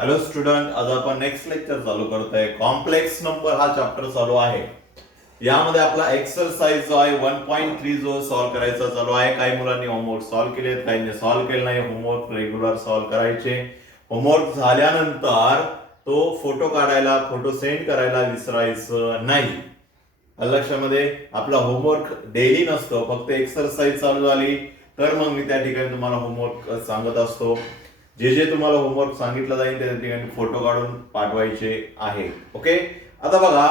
Hello student, आज आपण next lecture चालू करतोय. कॉम्प्लेक्स नंबर हा चॅप्टर चालू आहे. यामध्ये आपला एक्सरसाइज जो आहे 1.3 जो सॉल्व्ह करायचा चालू आहे. काही मुलांनी होमवर्क सॉल्व्ह केलेत, काहींनी सॉल्व्ह केले नाही. होमवर्क रेग्युलर सॉल्व्ह करायचे. होमवर्क झाल्यानंतर तो फोटो काढायला, फोटो सेंड करायला विसरायचं नाही. लक्षामध्ये आपला होमवर्क डेली नसतो, फक्त एक्सरसाइज चालू झाली तर मग मी त्या ठिकाणी तुम्हाला होमवर्क सांगत असतो. जे जे तुम्हाला होमवर्क सांगितलं जाईल त्या ठिकाणी फोटो काढून पाठवायचे आहे. ओके, आता बघा,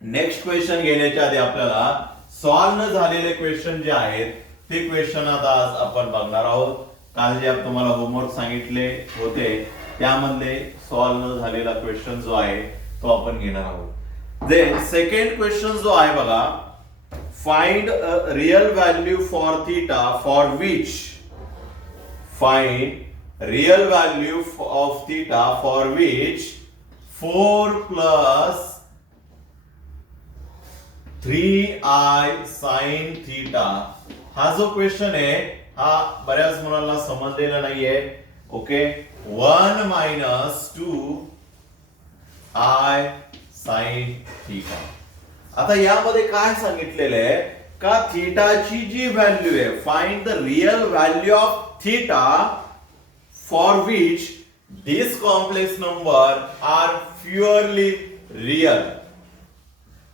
नेक्स्ट क्वेश्चन घेण्याच्या आधी आपल्याला सॉल्व्ह न झालेले क्वेश्चन जे आहेत ते क्वेश्चन आता आज आपण बघणार आहोत. काल जे तुम्हाला होमवर्क सांगितले होते त्यामधले सॉल्व्ह न झालेला क्वेश्चन जो आहे तो आपण घेणार आहोत. देन सेकंड क्वेश्चन जो आहे बघा, find a real value for theta for which find real value of theta for which 4 plus 3i sin theta हा जो क्वेश्चन आहे हा बऱ्याच मुलांना समजलेला नाहीये. Okay, 1 minus 2i sin theta. आता यामध्ये काय सांगितलेलं आहे का थीटाची जी व्हॅल्यू आहे, find the real value of theta for which these complex number are purely real.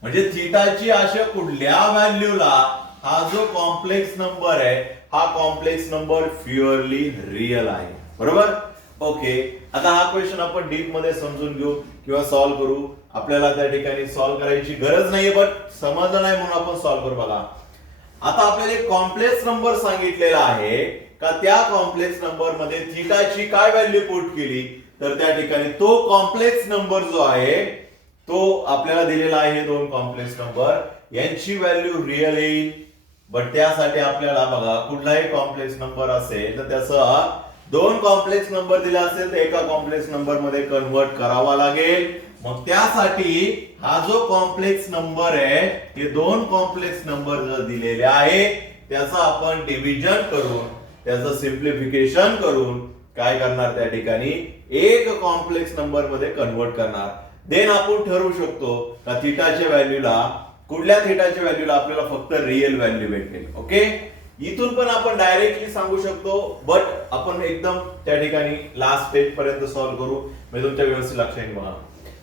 म्हणजे थीटाची अशा कुठल्या व्हॅल्यूला हा जो कॉम्प्लेक्स नंबर आहे हा कॉम्प्लेक्स नंबर प्युअरली रिअल आहे. बरोबर. ओके, आता हा क्वेश्चन आपण डीप मध्ये समजून घेऊ किंवा सॉल्व्ह करू. आपल्याला त्या ठिकाणी सॉल्व्ह करायची गरज नाहीये, बट समजलं नाही म्हणून आपण सॉल्व्ह करू. बघा, आता आपल्याला एक कॉम्प्लेक्स नंबर सांगितलेला आहे का त्या कॉम्प्लेक्स नंबर मध्ये थीटाची काय व्हॅल्यू पुट केली तर त्या ठिकाणी तो कॉम्प्लेक्स नंबर जो आहे तो आपल्याला दिलेला आहे. दोन कॉम्प्लेक्स नंबर यांची व्हॅल्यू रिअल येईल. बट त्यासाठी आपल्याला बघा, कुठलाही कॉम्प्लेक्स नंबर असेल तर त्याचा दोन कॉम्प्लेक्स नंबर दिला असेल तर एका कॉम्प्लेक्स नंबर मध्ये कन्वर्ट करावा लागेल. मग त्यासाठी हा जो कॉम्प्लेक्स नंबर आहे ते दोन कॉम्प्लेक्स नंबर जर दिलेले आहे त्याचा आपण डिव्हिजन करून त्याचं सिम्प्लिफिकेशन करून काय करणार, त्या ठिकाणी एक कॉम्प्लेक्स नंबर मध्ये कन्वर्ट करणार. देन आपण ठरवू शकतो का थीटाच्या व्हॅल्यूला, कुठल्या थीटाच्या व्हॅल्यूला आपल्याला फक्त रिअल व्हॅल्यू भेटेल. ओके, इथून पण आपण डायरेक्टली सांगू शकतो, बट आपण एकदम त्या ठिकाणी लास्ट स्टेज पर्यंत सॉल्व्ह करू. मी तुमच्या व्यवस्थित लक्षात ठेवा.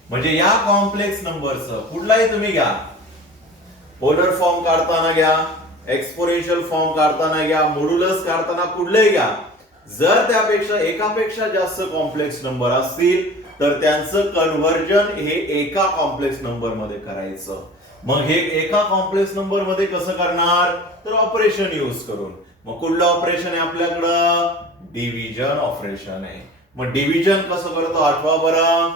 म्हणजे या कॉम्प्लेक्स नंबरचं कुठलाही तुम्ही घ्या, पोलर फॉर्म काढताना घ्या, एक्सपोनेन्शियल फॉर्म काढताना घ्या, मॉड्युलस काढताना कुठलेही घ्या, जर त्यापेक्षा एकापेक्षा जास्त कॉम्प्लेक्स नंबर असतील तर त्यांचं कन्व्हर्जन हे एका कॉम्प्लेक्स नंबर मध्ये करायचं. मग हे एका कॉम्प्लेक्स नंबर मध्ये कसं करणार तर ऑपरेशन यूज करून. मग कुठलं ऑपरेशन आहे आपल्याकडं, डिव्हिजन ऑपरेशन आहे. मग डिव्हिजन कसं करतो आठवा बरं,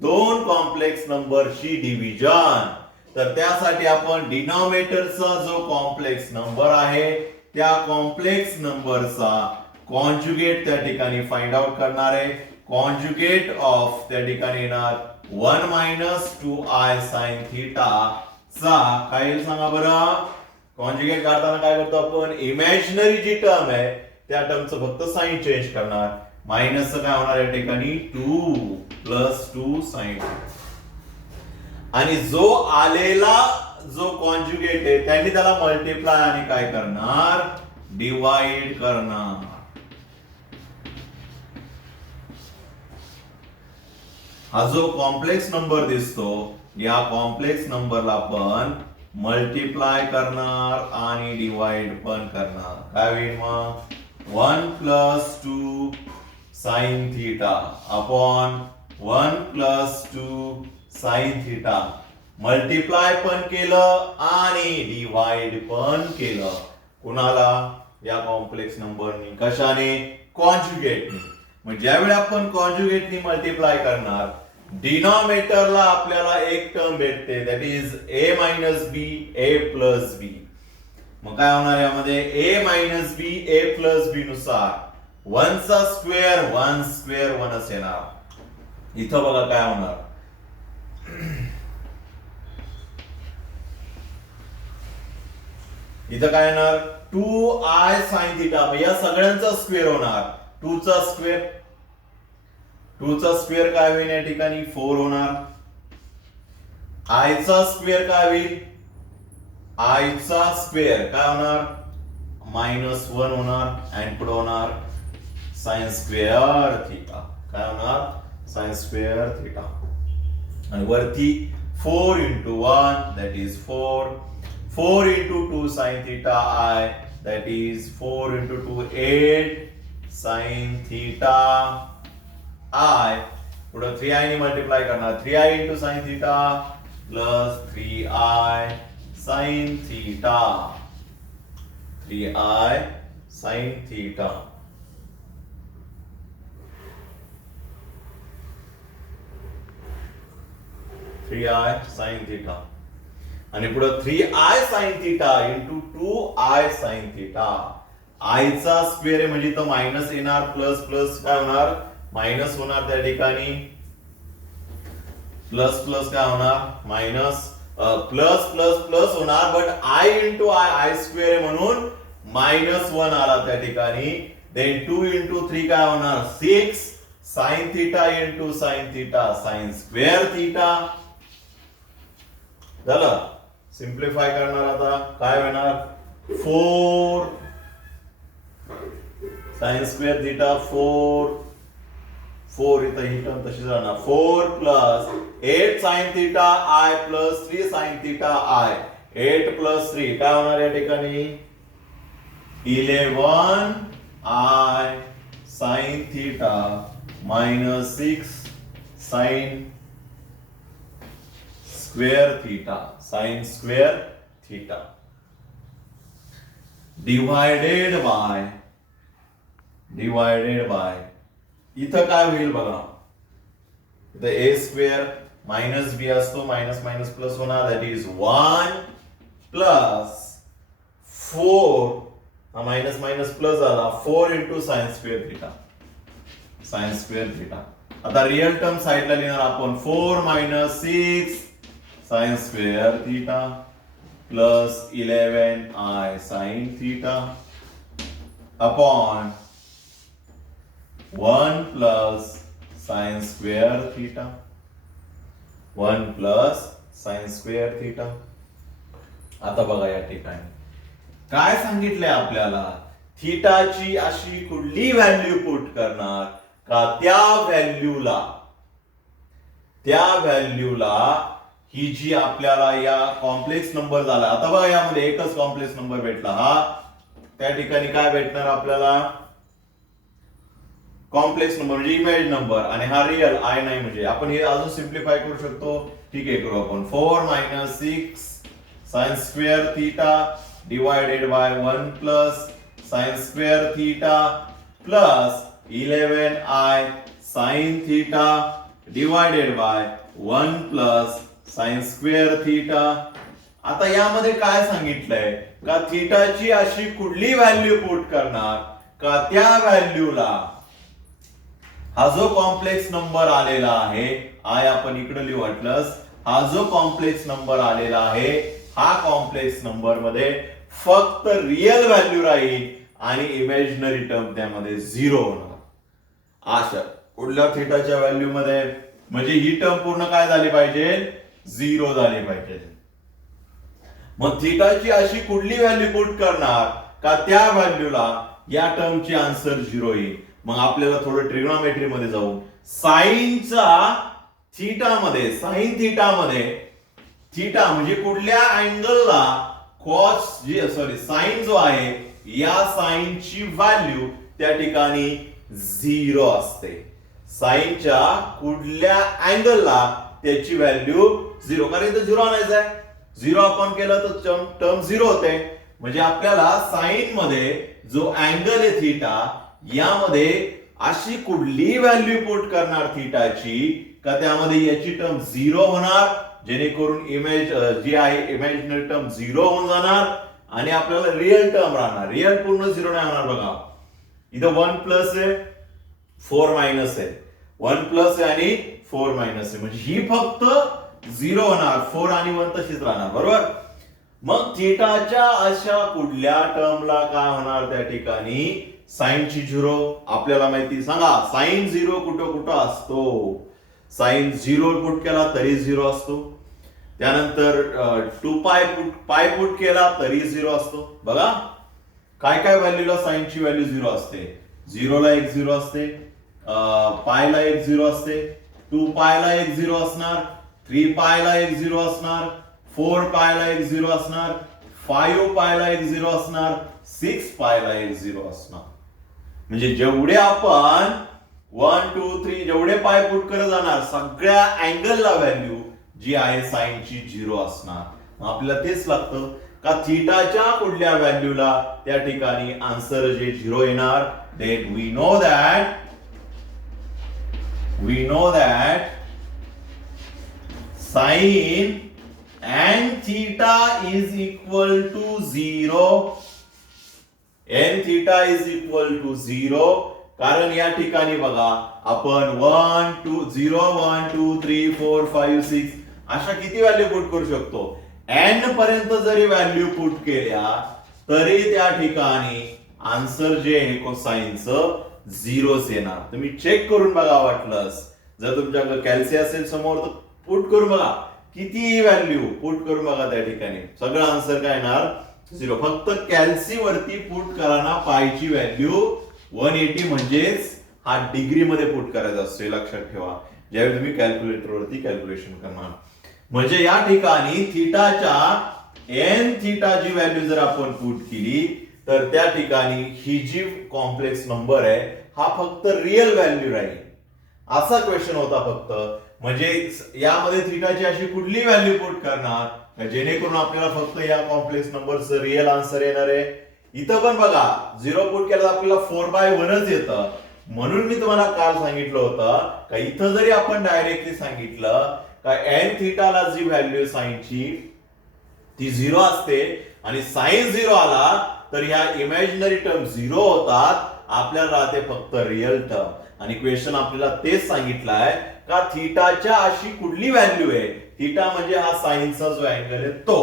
दोन कॉम्प्लेक्स नंबरची डिव्हिजन. तर त्यासाठी आपण डिनॉमिनेटरचा जो कॉम्प्लेक्स नंबर आहे त्या कॉम्प्लेक्स नंबरचा कॉन्जुगेट त्या ठिकाणी फाइंड आउट करणार आहे. कॉन्जुगेट ऑफ त्या ठिकाणी येणार 1 minus 2i sin theta चा काय येईल सांगा बरं. कॉन्जुगेट काढताना काय करतो आपण, इमॅजिनरी जी टर्म आहे त्या टर्मचं फक्त साइन चेंज करणार. मायनस काय होणार या ठिकाणी 2 plus 2 sin. आणि जो आलेला जो कॉन्जुगेट आहे त्यांनी त्याला मल्टिप्लाय आणि काय करणार, डिवाइड करणार. हा जो कॉम्प्लेक्स नंबर दिसतो या कॉम्प्लेक्स नंबरला आपण मल्टिप्लाय करणार आणि डिवाइड पण करणार. काय होईल मग, 1 plus 2 sin theta upon 1 plus 2 sin theta. Multiply पण केलं आणि डिवाइड पण केलं. कुणाला, या कॉम्प्लेक्स नंबरनी. कशाने, कॉन्जुगेटनी. मग ज्यावेळी आपण कॉन्जुगेटनी मल्टिप्लाय करणार, डिनॉमिनेटरला आपल्याला एक टर्म भेटते, that is a minus b a plus b. मग काय होणार यामध्ये, a minus b a plus b नुसार 1 चा स्क्वेअर 1 स्क्वेअर 1च येणार. इथं बघा काय होणार, इथं काय येणार 2i sin theta. या सगळ्यांचा स्क्वेअर होणार, 2 चा स्क्वेअर 2 चा स्क्वेअर काय होईल या ठिकाणी 4 होणार. आय चा स्क्वेअर काय होईल, आय चा स्क्वेअर काय होणार -1 होणार. अँड पुढे होणार साइन स्क्वेअर थिटा. काय होणार साइन स्क्वेअर थिटा. आणि वरती 4 into 1 that is 4. 4 into 2 sin theta I that is 4 into 2 8 sin theta I. पुढे 3i ने मल्टिप्लाय करणार. 3i into sin theta plus 3i sin theta. 3i sin theta. sin theta. आणि पुढे 3i sin theta into 2i sin theta. i चा square आहे म्हणजे तो minus येणार, प्लस प्लस काय होणार मायनस होणार. त्या ठिकाणी प्लस प्लस काय होणार मायनस, प्लस प्लस प्लस होणार. But i into i square आहे म्हणून -1 आला त्या ठिकाणी. देन 2 into 3 काय होणार 6 sin theta into sin theta sin square theta. झालं. सिंप्लिफाय करणार आता काय होणार 4 साइन स्क्वेअर थीटा 4 इथं ही टर्म तशीच राहणार. 4 plus 8 sine theta I plus 3 sine theta I. 8 plus 3 काय होणार या ठिकाणी 11 I sine theta minus 6 sine square theta. Sine square theta divided by इथं काय होईल बघा. इथं ए स्क्वेअर मायनस बी असतो, मायनस मायनस प्लस होणार. That is 1 plus 4 minus minus plus झाला 4 into sine square theta. Sine square theta. आता रियल टर्म साइडला लिहिणार आपण 4 minus 6 sin square theta plus 11i sin theta upon 1 plus sin square theta. 1 plus sin square theta. आता बघा या ठिकाणी काय सांगितलंय आपल्याला, थीटाची अशी कुठली व्हॅल्यू पुट करणार का त्या व्हॅल्यूला ही जी आपल्याला या कॉम्प्लेक्स नंबर झाला. आता बघा यामध्ये एकच कॉम्प्लेक्स नंबर भेटला हा. त्या ठिकाणी काय भेटणार आपल्याला कॉम्प्लेक्स नंबर म्हणजे इमेज नंबर आणि हा रियल आय नाही. म्हणजे आपण हे अजून सिंप्लिफाय करू शकतो. ठीक आहे करू आपण 4 minus 6 sin square theta divided by 1 plus sin square theta plus 11i sin theta divided by 1 plus sine square theta. आता यामध्ये काय सांगितलंय का थीटाची अशी कुठली व्हॅल्यू पुट करणार का त्या व्हॅल्यूला हा जो कॉम्प्लेक्स नंबर आलेला आहे आय आपण इकडे लिहू वाटलंस. हा जो कॉम्प्लेक्स नंबर आलेला आहे हा कॉम्प्लेक्स नंबर मध्ये फक्त रियल व्हॅल्यू राहील आणि इमॅजिनरी टर्म त्यामध्ये 0 होणार. अशा कुठल्या थीटाच्या व्हॅल्यू मध्ये म्हणजे ही टर्म पूर्ण काय झाली पाहिजे 0 झाली पाहिजे. मग थीटाची अशी कुठली व्हॅल्यू पुट करणार का त्या व्हॅल्यूला या टर्मची आन्सर 0 येईल. मग आपल्याला थोडं ट्रिग्नोमेट्री मध्ये जाऊ. साइन थीटामध्ये थीटा म्हणजे कुठल्या अँगलला साइन जो आहे या साइनची व्हॅल्यू त्या ठिकाणी 0 असते. साइनच्या कुठल्या अँगलला त्याची व्हॅल्यू 0, कारण इथं 0 आणायचं आहे. 0 आपण केलं तर टर्म 0 होते. म्हणजे आपल्याला साइन मध्ये जो अँगल आहे थीटा यामध्ये अशी कुठली व्हॅल्यू पुट करणार थीटाची का त्यामध्ये याची टर्म 0 होणार जेणेकरून इमेज जी आहे इमॅजिनरी टर्म 0 होऊन जाणार आणि आपल्याला रियल टर्म राहणार. रियल पूर्ण 0 नाही होणार. बघा इथं 1 प्लस आहे 4 मायनस आहे. 1 प्लस आहे आणि 4 मायनस आहे म्हणजे ही फक्त 0 होणार. 4 आणि 1 तशीच राहणार बरोबर. मग थिटाच्या अशा कुठल्या टर्मला काय होणार त्या ठिकाणी साईनची झिरो. आपल्याला माहिती, सांगा साईन झिरो कुठं कुठं असतो. साईन झिरो पुट केला तरी झिरो असतो. त्यानंतर 2 पाय पुट केला तरी झिरो असतो. बघा काय काय व्हॅल्यूला साईनची व्हॅल्यू झिरो असते. झिरोला एक झिरो असते, पायला एक झिरो असते, 2 पायला एक झिरो असणार, 3 पायला एक झिरो असणार, 4 पायला एक झिरो असणार, 5 पायला एक झिरो असणार, 6 पायला एक झिरो असणार. म्हणजे जेवढे आपण 1 2 3 जेवढे पाय पुट करत जाणार सगळ्या अँगलला व्हॅल्यू जी आहे साईनची झिरो असणार. आपल्याला तेच लागतं का थीटाच्या कुठल्या व्हॅल्यूला त्या ठिकाणी आन्सर जे झिरो येणार. Then we know that sine and theta is equal to 0. n theta is equal to 0. कारण या ठिकाणी बघा आपण 1 2 0 1 2 3 4 5 6 अशा किती व्हॅल्यू पुट करू शकतो. n पर्यंत जरी व्हॅल्यू पुट केल्या तरी त्या ठिकाणी आन्सर जे आहे कोसाइनचं झिरोच येणार. तुम्ही चेक करून बघा वाटलंस. जर तुमच्याकडे कॅल्सी असेल समोर तर पुट करून बघा, किती व्हॅल्यू पुट करून बघा त्या ठिकाणी सगळं आन्सर काय येणार झिरो. फक्त कॅल्सी वरती पुट कराना पायची व्हॅल्यू 180 म्हणजेच हा डिग्री मध्ये पुट करायचा असतो. हे लक्षात ठेवा ज्यावेळी तुम्ही कॅल्क्युलेटर वरती कॅल्क्युलेशन करणार. म्हणजे या ठिकाणी थीटाच्या एन थीटाची व्हॅल्यू जर आपण पुट केली तर त्या ठिकाणी ही जी कॉम्प्लेक्स नंबर आहे हा फक्त रिअल व्हॅल्यू राहील. असा क्वेश्चन होता फक्त. म्हणजे यामध्ये थीटाची अशी कुठली व्हॅल्यू पुट करणार जेणेकरून आपल्याला फक्त या कॉम्प्लेक्स नंबरचं रिअल आन्सर येणार आहे. इथं पण बघा झिरो पुट केला तर आपल्याला 4/1च येतं. म्हणून मी तुम्हाला काल सांगितलं होतं का इथं जरी आपण डायरेक्टली सांगितलं का एन थीटाला जी व्हॅल्यू साईनची ती झिरो असते आणि साईन झिरो आला तर ह्या इमॅजिनरी टर्म झिरो होतात. आपल्याला राहते फक्त रिअल टर्म. आणि क्वेश्चन आपल्याला तेच सांगितलंय का थीटाच्या अशी कुठली व्हॅल्यू आहे. थीटा म्हणजे हा साईनचा जो अँगल आहे तो.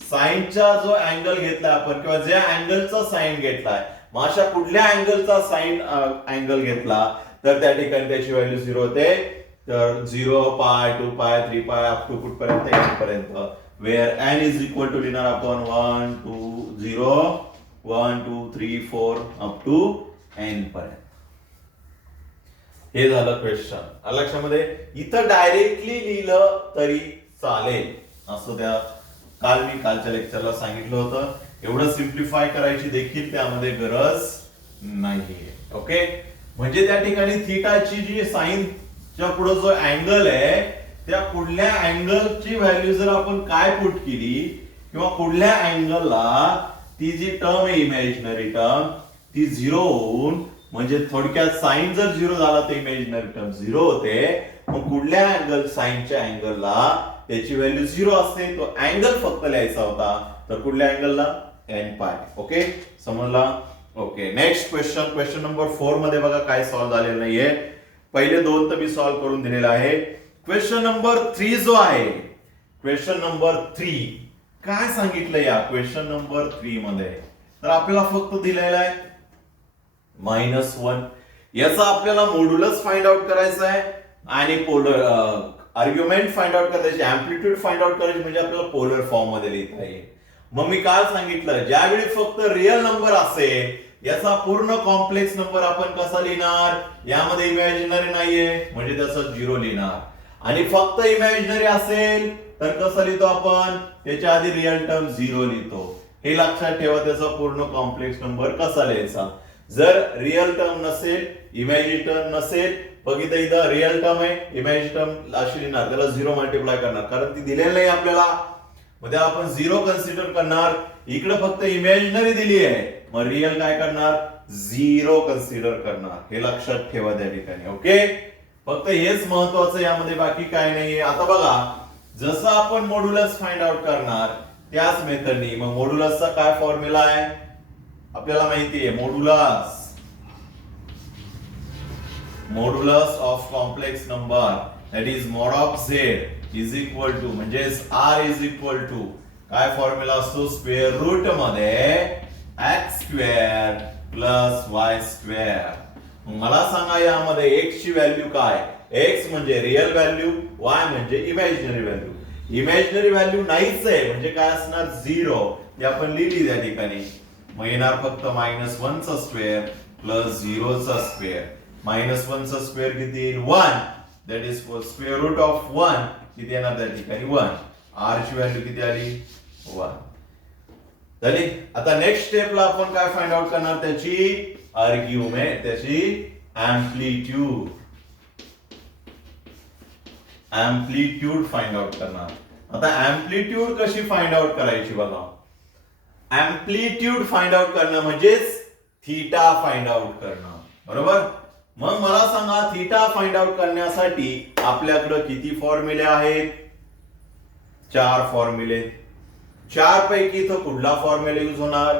साईनचा जो अँगल घेतलाय आपण किंवा ज्या अँगलचा साईन घेतलाय मग अशा कुठल्या अँगलचा साईन अँगल घेतला तर त्या ठिकाणी त्याची व्हॅल्यू झिरो होते. तर 0 पाय 2 पाय 3 पाय अप टू कुठपर्यंत n पर्यंत. Where n is equal to लिहिणार आपण 1 2 0 1 2 3 4 अप टू n पर्यंत. हे झालं क्वेश्चन लक्षामध्ये. इथं डायरेक्टली लिहिलं तरी चालेल असं त्या काल मी कालच्या लेक्चरला सांगितलं होतं. एवढं सिम्प्लिफाय करायची देखील त्यामध्ये गरज नाहीये. ओके म्हणजे त्या ठिकाणी थीटाची जी साईनच्या पुढे जो अँगल आहे त्या कुठल्या अँगलची व्हॅल्यू जर आपण काय पुट केली किंवा कुठल्या अँगलला ती जी टर्म आहे इमॅजिनरी टर्म ती झिरो होऊन म्हणजे थोडक्यात साईन जर झिरो झाला तर इमॅजिनरी टर्म झिरो होते. मग कुठल्या अँगल साईनच्या अँगलला त्याची व्हॅल्यू झिरो असते. तो अँगल फक्त लिहायचा होता. तर कुठल्या अँगलला एन पाय. ओके समजला. ओके नेक्स्ट क्वेश्चन नंबर 4 मध्ये बघा काय सॉल्व्ह झालेलं नाहीये. पहिले दोन तर मी सॉल्व्ह करून दिलेला आहे. क्वेश्चन नंबर 3 जो आहे क्वेश्चन नंबर 3 काय सांगितलं या क्वेश्चन नंबर 3 मध्ये तर आपल्याला फक्त दिलेला आहे -1. याचा आपल्याला मॉड्युलस फाइंड आउट करायचा आहे आणि पोलर आर्ग्युमेंट फाइंड आउट करायची, अँप्लिट्यूड फाइंड आउट करायची म्हणजे आपल्याला पोलर फॉर्म मध्ये लिहिता येईल. मग मी काल सांगितलं ज्यावेळी फक्त रिअल नंबर असेल याचा पूर्ण कॉम्प्लेक्स नंबर आपण कसा लिहिणार. यामध्ये इमॅजिनरी नाहीये म्हणजे त्याचा झिरो लिहिणार. आणि फक्त इमॅजिनरी असेल तर कसं लिहितो आपण त्याच्या आधी रिअल टर्म झिरो लिहितो. हे लक्षात ठेवा त्याचा पूर्ण कॉम्प्लेक्स नंबर कसा लिहायचा. जर रिअल टर्म नसेल इमॅजिनरी टर्म नसेल बघितलं इथं रिअल टर्म आहे इमॅजिनरी टर्म अशी लिहिणार त्याला झिरो मल्टिप्लाय करणार कारण ती दिलेली नाही आपल्याला. मग त्याला आपण झिरो कन्सिडर करणार. इकडे फक्त इमॅजिनरी दिली आहे मग रिअल काय करणार झिरो कन्सिडर करणार. हे लक्षात ठेवा त्या ठिकाणी. ओके फक्त हेच महत्वाचं यामध्ये बाकी काय नाहीये. आता बघा जसं आपण मॉड्युलस फाइंड आउट करणार त्याच मेथडनी. मग मॉड्युलसचा काय फॉर्म्युला आहे आपल्याला माहिती आहे. Modulus of complex number that is mod of z is equal to म्हणजे r इज इक्वल टू काय फॉर्म्युला असतो स्क्वेअर रूट मध्ये x square plus y square. मला सांगा यामध्ये एक्स ची व्हॅल्यू काय? एक्स म्हणजे रिअल व्हॅल्यू, वाय म्हणजे इमॅजिनरी व्हॅल्यू। इमॅजिनरी व्हॅल्यू नाहीच आहे म्हणजे काय असणार 0, ती आपण लिहिली त्या ठिकाणी। मग येणार फक्त -1 चा स्क्वेअर प्लस 0 चा स्क्वेअर। -1 चा स्क्वेअर किती येईल 1, that is square root of 1 किती येणार त्या ठिकाणी 1। r ची व्हॅल्यू किती आली 1 झाली। आता नेक्स्ट स्टेपला आपण काय फाइंड आउट करणार? त्याची आर्ग्युमेंट, त्याची एम्प्लिट्यूड फाइंड आउट करणार। आता एम्प्लिट्यूड कशी फाइंड आउट करायची बघा। एम्प्लिट्यूड फाइंड आउट करणं म्हणजेच थीटा फाइंड आउट करणं, बरोबर? मग मला सांगा थीटा फाइंड आउट करण्यासाठी आपल्याकडे किती फॉर्म्युले आहेत? 4 फॉर्म्युले। 4 पैकी इथं कुठला फॉर्म्युला यूज होणार?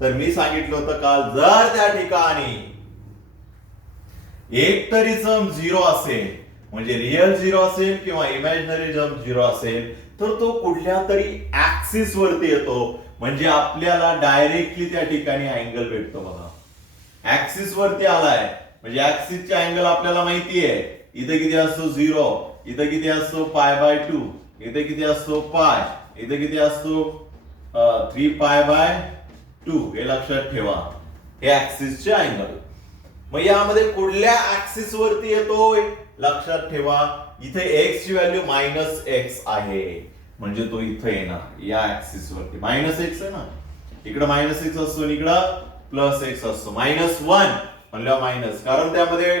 तर मी सांगितलं होतं काल, जर त्या ठिकाणी एक तरी सम 0 असेल म्हणजे रिअल 0 असेल किंवा इमॅजिनरी सम 0 असेल तर तो कुठल्या तरी ऍक्सिस वरती येतो, म्हणजे आपल्याला डायरेक्टली त्या ठिकाणी अँगल भेटतो बघा। ऍक्सिस वरती आलाय म्हणजे ऍक्सिसचा अँगल आपल्याला माहिती आहे, इथे किती असतो 0, इथे किती असतो π/2, इथे किती असतो पाय, इथे किती असतो 3π/2, हे लक्षात ठेवा, हे ऍक्सिसचे अँगल। मग यामध्ये कुठल्या ऍक्सिस वरती येतोय लक्षात ठेवा, इथे x ची व्हॅल्यू -x आहे म्हणजे तो इथे येणार या ऍक्सिस वरती। -x आहे ना, इकडे -x असतो आणि इकडे +x असतो। -1 म्हणल्यावर मायनस, कारण त्यामध्ये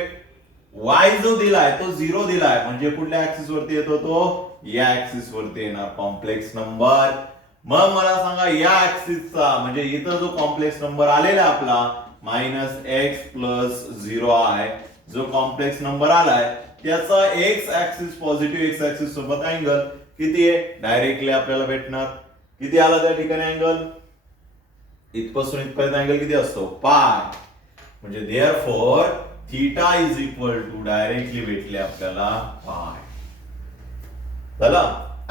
y जो दिलाय तो 0 दिलाय म्हणजे कुठल्या ऍक्सिस वरती येतो? तो या ऍक्सिस वरती येणार कॉम्प्लेक्स नंबर। मग मला सांगा या ऍक्सिसचा म्हणजे इथं जो कॉम्प्लेक्स नंबर आलेला आपला -x + 0i जो कॉम्प्लेक्स नंबर आलाय त्याचा x axis positive x axis सोबत अँगल किती आहे? डायरेक्टली आपल्याला भेटणार किती आला त्या ठिकाणी अँगल, इथपासून इथपर्यंत अँगल किती असतो पाय, म्हणजे therefore theta is equal to directly भेटले आपल्याला पाय। चला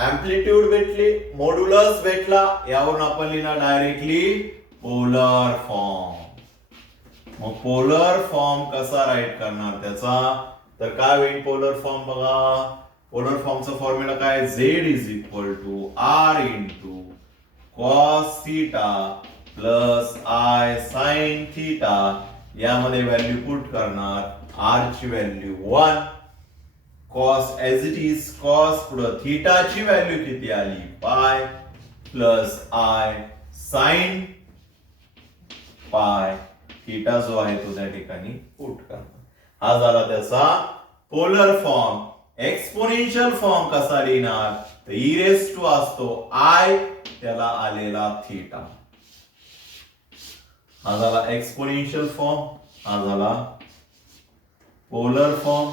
एम्प्लिट्यूड भेटली, मॉड्युलस भेटला, यावरून आपण लिहिणार डायरेक्टली पोलर फॉर्म। मग पोलर फॉर्म कसा राईट करणार त्याचा? तर काय होईल पोलर फॉर्म बघा। पोलर फॉर्मचा फॉर्म्युला काय? z is equal to r into cos theta plus i sine theta. यामध्ये व्हॅल्यू पुट करणार, r ची value 1, cos as it is cos पुढे थीटा ची व्हॅल्यू किती आली pi plus i sine pi, theta जो आहे तो त्या ठिकाणी पुट करणार। हा झाला त्याचा पोलर फॉर्म। एक्सपोनेन्शियल फॉर्म कसा लिहिणार? तर e⁻² असतो i, त्याला आलेला थीटा। हा झाला एक्सपोनेन्शियल फॉर्म, हा झाला पोलर फॉर्म।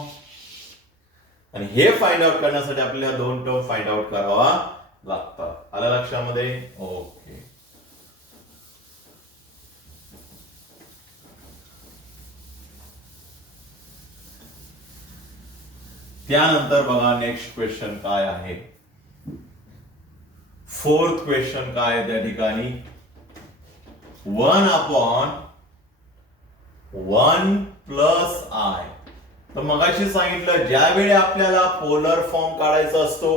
आणि हे फाइंड आउट करण्यासाठी आपल्याला 2 टर्म फाइंड आउट करावा लागतात। आलं लक्षामध्ये? ओके। त्यानंतर बघा नेक्स्ट क्वेश्चन काय आहे, 4th क्वेश्चन काय आहे त्या ठिकाणी 1/1 + i। तर मगाशी सांगितलं ज्यावेळी आपल्याला पोलर फॉर्म काढायचा असतो,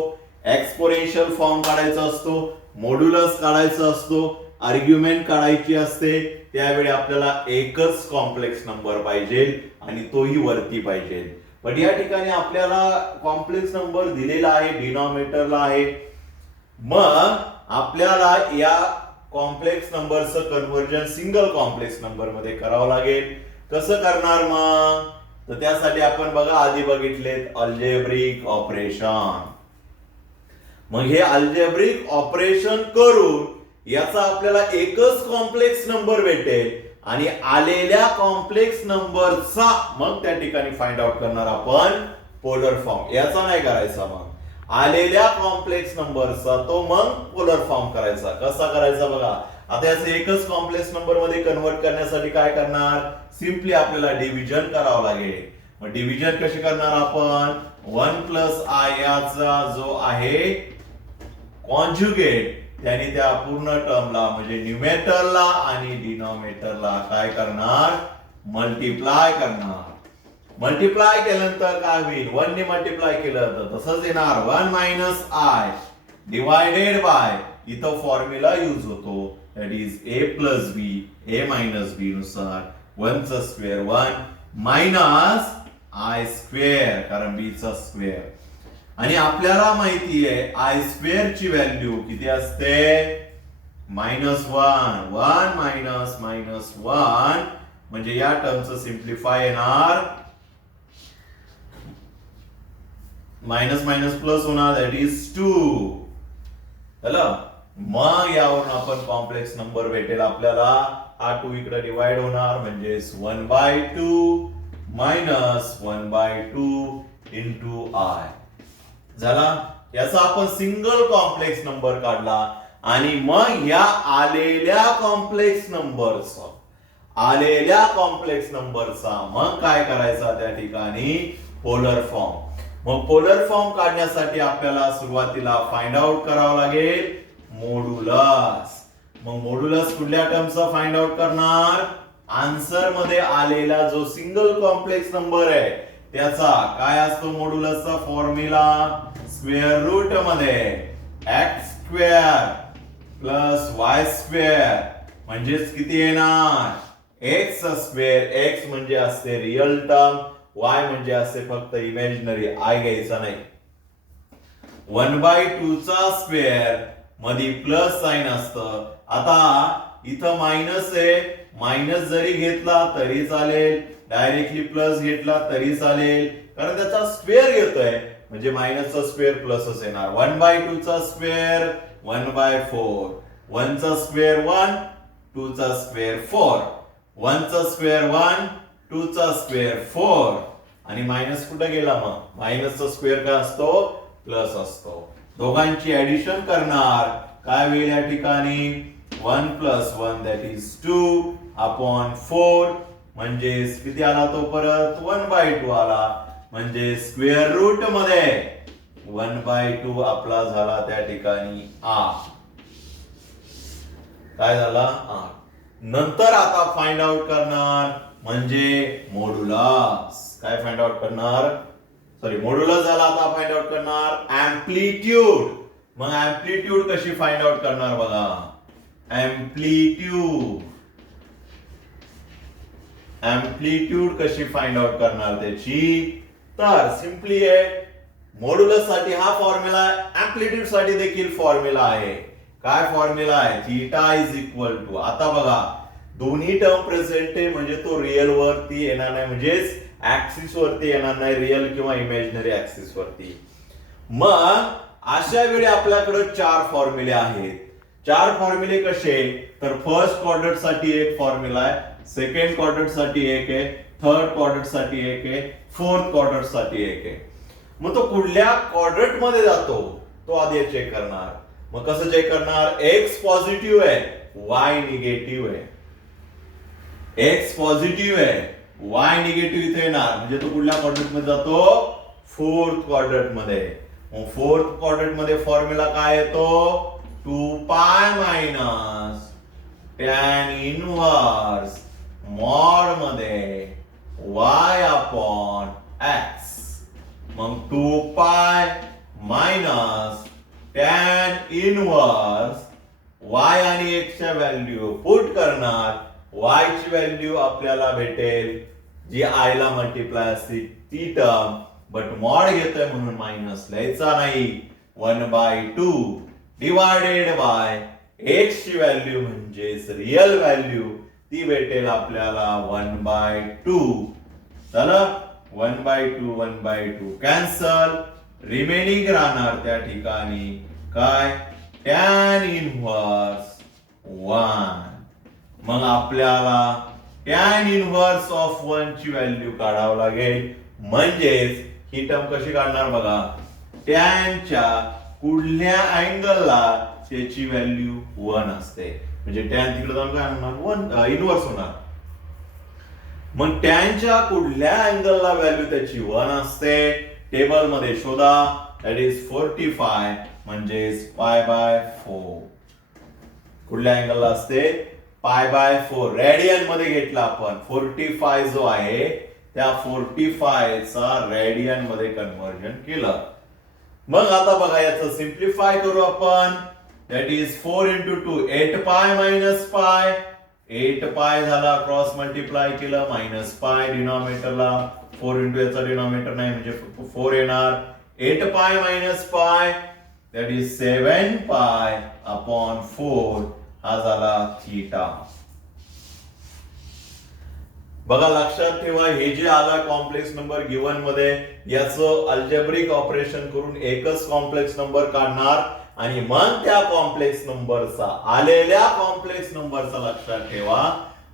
एक्सपोनेन्शियल फॉर्म काढायचा असतो, मॉड्युलस काढायचा असतो, आर्ग्युमेंट काढायची असते, त्यावेळी आपल्याला एकच कॉम्प्लेक्स नंबर पाहिजे आणि तोही वरती पाहिजे। पण या ठिकाणी आपल्याला कॉम्प्लेक्स नंबर दिलेला आहे, डिनॉमिनेटरला आहे। मग आपल्याला या कॉम्प्लेक्स नंबरचं कन्व्हर्जन सिंगल कॉम्प्लेक्स नंबर मध्ये करावं लागेल। कसं करणार मग? तर त्यासाठी आपण बघा आधी बघितलेत अल्जेब्रिक ऑपरेशन। मग हे अल्जेब्रिक ऑपरेशन करून याचा आपल्याला एकच कॉम्प्लेक्स नंबर भेटेल आणि आलेल्या कॉम्प्लेक्स नंबरचा मग त्या ठिकाणी फाइंड आउट करणार आपण पोलर फॉर्म। याचा नाही करायचा, मग आलेल्या कॉम्प्लेक्स नंबरचा तो मग पोलर फॉर्म करायचा। कसा करायचा बघा। आता याचं एकच कॉम्प्लेक्स नंबर मध्ये कन्वर्ट करण्यासाठी काय करणार? सिंपली आपल्याला डिव्हिजन करावं लागेल। मग डिव्हिजन कशी करणार आपण? 1 + i याचा जो आहे कॉन्जुगेट त्याने त्या पूर्ण टर्मला म्हणजे न्यूमेटरला आणि डिनॉमिनेटरला काय करणार, मल्टिप्लाय करणार. मल्टिप्लाय केल्यानंतर काय होईल, 1 ने मल्टिप्लाय केलं तर तसंच येणार 1 मायनस आय डिवायडेड बाय, इथं फॉर्म्युला यूज होतो that is A plus B, A minus B नुसार 1 चा स्क्वेअर 1 मायनस आय स्क्वेअर, कारण बी चा स्क्वेअर. आणि आपल्याला माहिती आहे आय स्क्वेअर ची व्हॅल्यू किती असते, -1. 1 मायनस -1 म्हणजे या टर्मचं सिम्प्लिफाय येणार, मायनस मायनस प्लस होणार दॅट इज 2. चला मग यावरून आपण कॉम्प्लेक्स नंबर भेटेल आपल्याला, हा 2 इकडे डिवाइड होणार म्हणजे 1/2 मायनस 1/2 इंटू आय झाला. याचा आपण सिंगल कॉम्प्लेक्स नंबर काढला. आणि मग या आलेल्या कॉम्प्लेक्स नंबरचा मग काय करायचा त्या ठिकाणी, पोलर फॉर्म. मग पोलर फॉर्म काढण्यासाठी आपल्याला सुरुवातीला फाइंड आउट करावं लागेल मोडुलस. मग मोडुलस कुठल्या टर्मचा फाइंड आउट करणार, आन्सर मध्ये आलेला जो सिंगल कॉम्प्लेक्स नंबर आहे त्याचा काय असतो मोडुलसचा फॉर्म्युला, स्क्वेअर रूट मध्ये x square plus y square म्हणजेच किती येणार, एक्स स्क्वेअर. एक्स म्हणजे असते रियल टर्म, वाय म्हणजे असते फक्त इमॅजिनरी, आय घ्यायचा नाही. 1/2 चा स्क्वेअर मध्ये प्लस साइन असतं. आता इथं मायनस आहे, मायनस जरी घेतला तरी चालेल, डायरेक्टली प्लस घेतला तरी चालेल, कारण त्याचा स्क्वेअर घेतोय म्हणजे मायनसचा स्क्वेअर प्लसच येणार. 1/2 चा स्क्वेअर 1/4, 1 चा स्क्वेअर 1, 2 चा स्क्वेअर 4, 1 चा स्क्वेअर 1, 2 चा स्क्वेअर 4. आणि मायनस कुठे गेला, मग मायनसचा स्क्वेअर काय असतो, प्लस असतो. दोघांची ऍडिशन करणार, काय होईल या ठिकाणी 1 + 1 दॅट इज 2 अपॉन 4 म्हणजे किती आला तो परत 1/2 आला. म्हणजे स्क्वेअर रूट मध्ये 1/2 आपला झाला त्या ठिकाणी 8. काय झाला 8. नंतर आता फाइंड आउट करणार म्हणजे मोडुलस. काय फाइंड आउट करणार, सॉरी मोडुलस झाला, आता फाइंड आउट करणार एम्प्लिट्यूड. मग एम्प्लिट्यूड कशी फाइंड आउट करणार बघा, एम्प्लिट्यूड कशी फाइंड आउट करणार त्याची, तर सिंपली आहे मोडुलस साठी हा फॉर्म्युला, एम्प्लिट्यूड साठी देखील फॉर्म्युला आहे. काय फॉर्म्युला आहे, थीटा इज इक्वल टू, आता बघा दोन्ही टर्म प्रेझेंट आहे म्हणजे तो रियल वरती येणार नाही, म्हणजेच ऍक्सिस वरती येणार नाही, रियल किंवा इमॅजिनरी ऍक्सिस वरती. मग अशा वेळी आपल्याकडे 4 फॉर्म्युले आहेत. 4 फॉर्म्युले कसे, तर फर्स्ट क्वाड्रंट साठी एक फॉर्म्युला आहे, सेकंड क्वाड्रंट साठी एक आहे, थर्ड क्वाड्रंट साठी एक आहे, फोर्थ क्वाड्रंट साठी एक आहे. मग तो कुठल्या क्वाड्रंट मध्ये जातो तो आधी चेक करणार. मग कसं चेक करणार, एक्स पॉझिटिव्ह आहे, वाय निगेटिव्ह आहे. एक्स पॉझिटिव्ह आहे, वाय निगेटिव्ह इथे येणार म्हणजे तो कुठल्या क्वाड्रंट मध्ये जातो, फोर्थ क्वाड्रंट मध्ये. मग फोर्थ क्वाड्रंट मध्ये फॉर्म्युला काय येतो, 2π मायनस टॅन इनवर्स मॉड मध्ये y अपॉन x. मग 2π मायनस टॅन इनवर्स y आणि x च्या व्हॅल्यू पुट करणार. y ची व्हॅल्यू आपल्याला भेटेल जी i ला मल्टिप्लाय असते ती टर्म, बट मॉड घेतोय म्हणून मायनस लिहायचा नाही. 1/2 डिवायडेड बाय x ची व्हॅल्यू म्हणजेच रियल व्हॅल्यू ती भेटेल आपल्याला 1/2. चला 1/2 कॅन्सल, रिमेनिंग राहणार त्या ठिकाणी काय, टॅन इनव्हर्स 1. मग आपल्याला टॅन इनव्हर्स ऑफ 1 ची व्हॅल्यू काढावं लागेल. म्हणजेच ही टर्म कशी काढणार बघा, टॅनच्या कुठल्या अँगलला त्याची व्हॅल्यू 1 असते, म्हणजे टॅन तिकडे जाऊन काय होणार, 1 इनव्हर्स होणार. मग टॅनच्या कुठल्या अँगलला व्हॅल्यू त्याची 1 असते, टेबल मध्ये शोधा, दॅट इज 45 म्हणजेच π/4. कुठल्या अँगलला असते π/4 रेडियन मध्ये घेतला आपण 45 जो आहे त्या 45 चा रेडियन मध्ये कन्व्हर्जन केलं. मग आता बघा याचं सिम्प्लिफाय करू आपण. दॅट इज 4 into 2 8π minus π 8π झाला क्रॉस मल्टिप्लाय केलं मायनस पाय डिनॉमिनेटरला 4 into याचा डिनॉमिनेटर नाही म्हणजे 4 येणार 8π minus π दॅट इज 7π/4 हा झाला थीटा. बघा लक्षात ठेवा हे जे आला कॉम्प्लेक्स नंबर गिवन मध्ये याचं अल्जेब्रिक ऑपरेशन करून एकच कॉम्प्लेक्स नंबर काढणार आणि मग त्या कॉम्प्लेक्स नंबरचा आलेल्या कॉम्प्लेक्स नंबरचा लक्षात ठेवा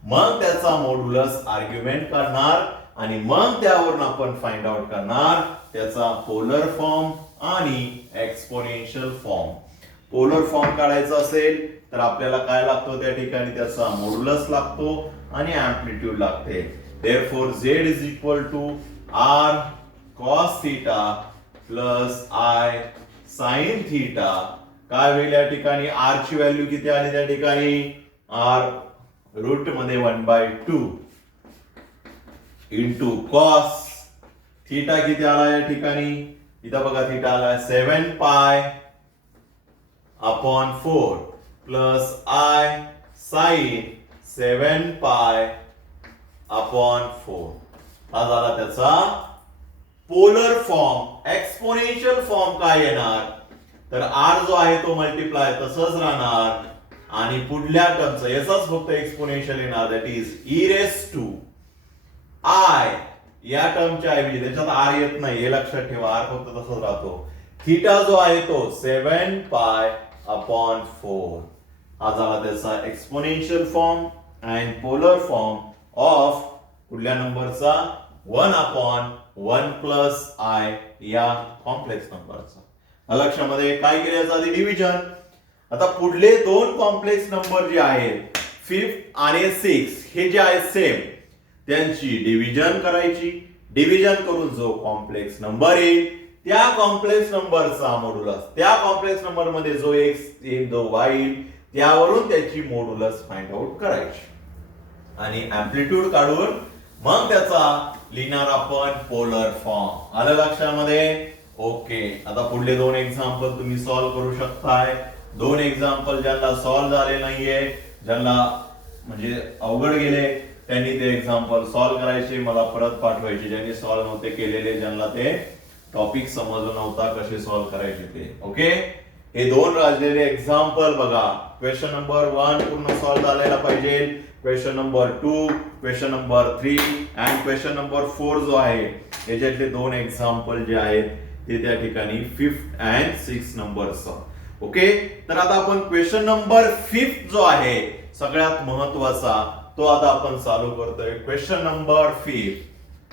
मग त्याचा मॉड्युलस आर्ग्युमेंट काढणार आणि मग त्यावरून आपण फाइंड आउट करणार त्याचा पोलर फॉर्म आणि एक्सपोनेन्शियल फॉर्म. पोलर फॉर्म काढायचा असेल तर आपल्याला काय लागतो त्या ठिकाणी त्याचा मॉड्युलस लागतो आणि एम्प्लिट्यूड लागते. therefore z is equal to r cos theta plus I sin theta. काय होईल या ठिकाणी r ची व्हॅल्यू किती आली त्या ठिकाणी r रूट मध्ये 1/2 इंटू cos थीटा किती आला या ठिकाणी इथं बघा थीटा आला 7π/4 प्लस I sin 7π/4 हा झाला त्याचा पोलर फॉर्म. एक्सपोनेन्शियल फॉर्म काय येणार तर r जो आहे तो मल्टिप्लाय तसंच राहणार आणि पुढल्या टर्मचा याचाच फक्त एक्सपोनेन्शियल येणार दॅट इज e⁻⁻⁰ I या टर्मच्या ऐवजी त्याच्यात r येत नाही हे लक्षात ठेवा r फक्त तसंच राहतो. थीटा जो आहे तो 7π/4 हा झाला त्याचा exponential form and polar form of कुठल्या नंबरचा 1/1 प्लस I या कॉम्प्लेक्स नंबरचा. लक्षामध्ये काय केलं याचं आधी डिव्हिजन. आता पुढले दोन कॉम्प्लेक्स नंबर जे आहेत 5 आणि 6 हे जे आहेत सेम त्यांची डिव्हिजन करायची. डिव्हिजन करून जो कॉम्प्लेक्स नंबर येईल त्या कॉम्प्लेक्स नंबरचा मॉड्युलस त्या कॉम्प्लेक्स नंबर मध्ये जो x येईल जो y येईल त्यावरून त्याची मॉड्युलस फाइंड आउट करायची आणि एम्प्लिट्यूड काढून मग त्याचा लिहिणार आपण पोलर फॉर्म. आलं लक्षामध्ये. ओके आता पुढले दोन एक्झाम्पल तुम्ही सॉल्व्ह करू शकताय. दोन एक्झाम्पल ज्यांना सॉल्व्ह झाले नाहीये ज्यांना म्हणजे अवघड गेले त्यांनी ते एक्झाम्पल सॉल्व्ह करायचे मला परत पाठवायचे. ज्यांनी सॉल्व्ह नव्हते केलेले ज्यांना ते टॉपिक समजलं नव्हता कसे सॉल्व्ह करायचे ते. ओके हे दोन राहिलेले एक्झाम्पल बघा. क्वेश्चन नंबर 1 पूर्ण सॉल्व्ह झालेला पाहिजे. Question number 2 question number 3 and question number 4 जो आहे याच्यातले दोन एक्झाम्पल जे आहेत ते त्या ठिकाणी 5th अँड 6th नंबरचा. ओके तर आता आपण क्वेश्चन नंबर 5th जो आहे सगळ्यात महत्वाचा तो आता आपण चालू करतोय. Question number 5.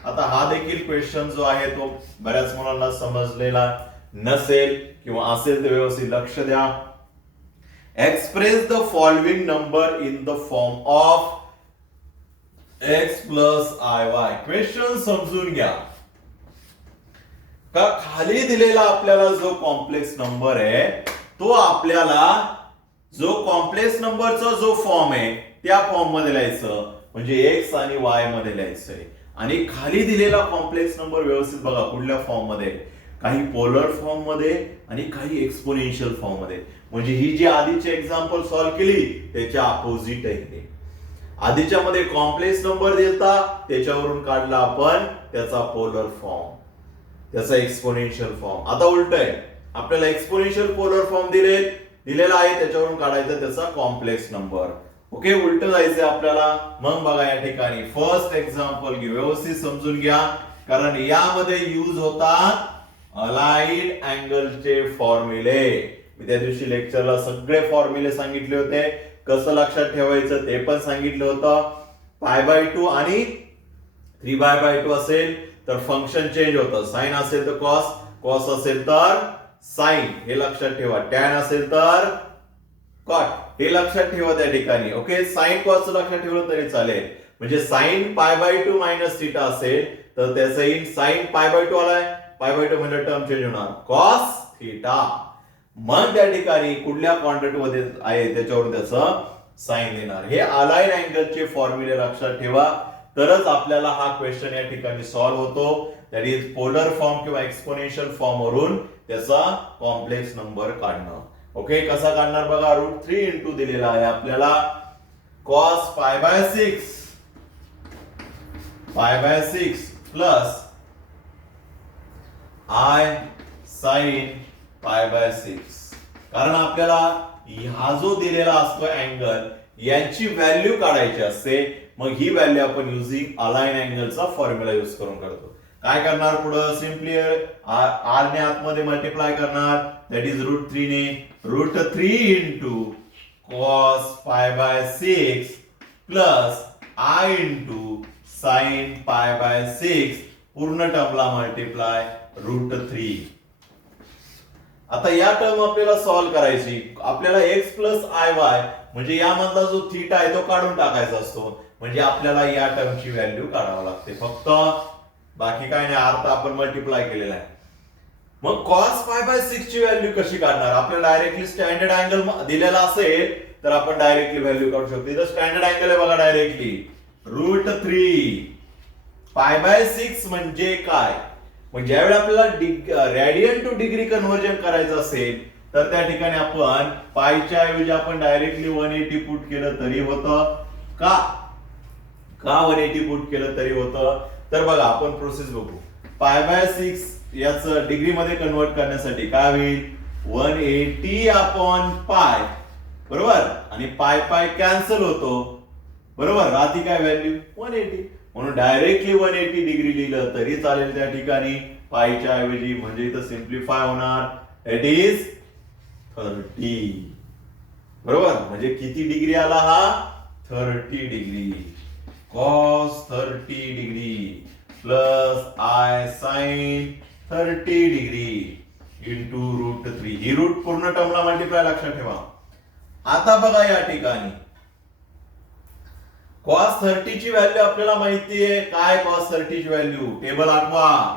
आता हा देखील क्वेश्चन जो आहे तो बऱ्याच मुलांना समजलेला नसेल किंवा असेल तर व्यवस्थित लक्ष द्या. Express the following number in the form of x plus iy. Question समजून घ्या का खाली दिलेला आपल्याला जो कॉम्प्लेक्स नंबर आहे तो आपल्याला जो कॉम्प्लेक्स नंबरचा जो फॉर्म आहे त्या फॉर्म मध्ये लिहायचं म्हणजे x आणि y मध्ये लिहायचंय आणि खाली दिलेला कॉम्प्लेक्स नंबर व्यवस्थित बघा कुठल्या फॉर्म मध्ये काही पोलर फॉर्म मध्ये आणि काही एक्सपोनेन्शियल फॉर्म मध्ये. म्हणजे ही जी आधीची एक्झाम्पल सॉल्व्ह केली त्याच्या अपोजिट आहे. आधीच्या मध्ये कॉम्प्लेक्स नंबर दिलता त्याच्यावरून काढला आपण त्याचा पोलर फॉर्म त्याचा एक्सपोनेन्शियल फॉर्म. आता उलट आहे आपल्याला एक्सपोनेन्शियल पोलर फॉर्म दिलेला आहे त्याच्यावरून काढायचा त्याचा कॉम्प्लेक्स नंबर. ओके उलट जायचंय आपल्याला. मग बघा या ठिकाणी फर्स्ट एक्झाम्पल घ्या व्यवस्थित समजून घ्या कारण यामध्ये यूज होतात अलाइड अँगलचे फॉर्म्युले. मी त्या दिवशी लेक्चरला सगळे फॉर्म्युले सांगितले होते कसं लक्षात ठेवायचं ते पण सांगितलं होतं. π/2 आणि 3π/2 असेल तर फंक्शन चेंज होतं. साइन असेल तर कॉस कॉस असेल तर साइन हे लक्षात ठेवा. टॅन असेल तर कॉट हे लक्षात ठेवा त्या ठिकाणी. ओके साइन कॉस लक्षात ठेवलं तरी चालेल. म्हणजे साइन π/2 मायनस थीटा असेल तर त्याचा इन साइन π/2 आलाय π/2 म्हणजे टर्म चेंज होणार कॉस थीटा. मग त्या ठिकाणी कुठल्या क्वांटिटी मध्ये आहे त्याच्यावर त्याचं साइन देणार. हे अलाइन अँगलचे फॉर्म्युले लक्षात ठेवा, तरच आपल्याला हा क्वेश्चन या ठिकाणी सॉल्व्ह होतो. दॅट इज पोलर फॉर्म किंवा एक्सपोनेन्शियल फॉर्म वरून त्याचा कॉम्प्लेक्स नंबर काढणं. ओके, कसा काढणार बघा. √3 इंटू दिलेला आहे आपल्याला cos pi/6 plus I sin pi/6. कारण आपल्याला हा जो दिलेला असतो अँगल यांची व्हॅल्यू काढायची असते. मग ही व्हॅल्यू आपण युजिंग अलाइन अँगलचा फॉर्म्युला यूज करून करतो. काय करणार पुढे, सिम्पली आर ने आतमध्ये मल्टिप्लाय करणार, दॅट इज √3 ने √3 into cos pi/6 plus I into sin pi/6 पूर्ण टर्मला मल्टिप्लाय √3. आता या टर्म आपल्याला सॉल्व्ह करायची. आपल्याला x प्लस आय वाय म्हणजे यामधला जो थीटा आहे तो काढून टाकायचा असतो. म्हणजे आपल्याला या टर्मची व्हॅल्यू काढावी लागते फक्त, बाकी काय नाही. अर्थ आपण मल्टिप्लाय केलेला आहे. मग cos pi/6 ची व्हॅल्यू कशी काढणार. आपल्याला डायरेक्टली स्टँडर्ड अँगल दिलेला असेल तर आपण डायरेक्टली व्हॅल्यू काढू शकतो. इथं स्टँडर्ड अँगल आहे बघा, डायरेक्टली √3 pi/6 म्हणजे काय. मग ज्यावेळी आपल्याला रेडियन टू डिग्री कन्व्हर्जन करायचं असेल तर त्या ठिकाणी आपण पायच्या ऐवजी आपण डायरेक्टली 180 पुट केलं तरी होतं. का 180 पुट केलं तरी होतं, तर बघा आपण प्रोसेस बघू. pi/6 याच डिग्री मध्ये कन्वर्ट करण्यासाठी काय होईल, 180 अपॉन पाय, बरोबर. आणि पाय कॅन्सल होतो, बरोबर. राहती काय व्हॅल्यू 180. म्हणून डायरेक्टली 180 डिग्री लिहिलं तरी चालेल त्या ठिकाणी पायच्या ऐवजी. म्हणजे इथं सिम्प्लिफाय होणार, इट इज 30, बरोबर. म्हणजे किती डिग्री आला हा, 30 degree. cos 30 degree plus I sin 30 degree into √3. ही रूट पूर्ण टर्मला मल्टिप्लाय लक्षात ठेवा. आता बघा या ठिकाणी cos 30 ची व्हॅल्यू आपल्याला माहिती आहे. काय cos 30 ची व्हॅल्यू, टेबल आठवा.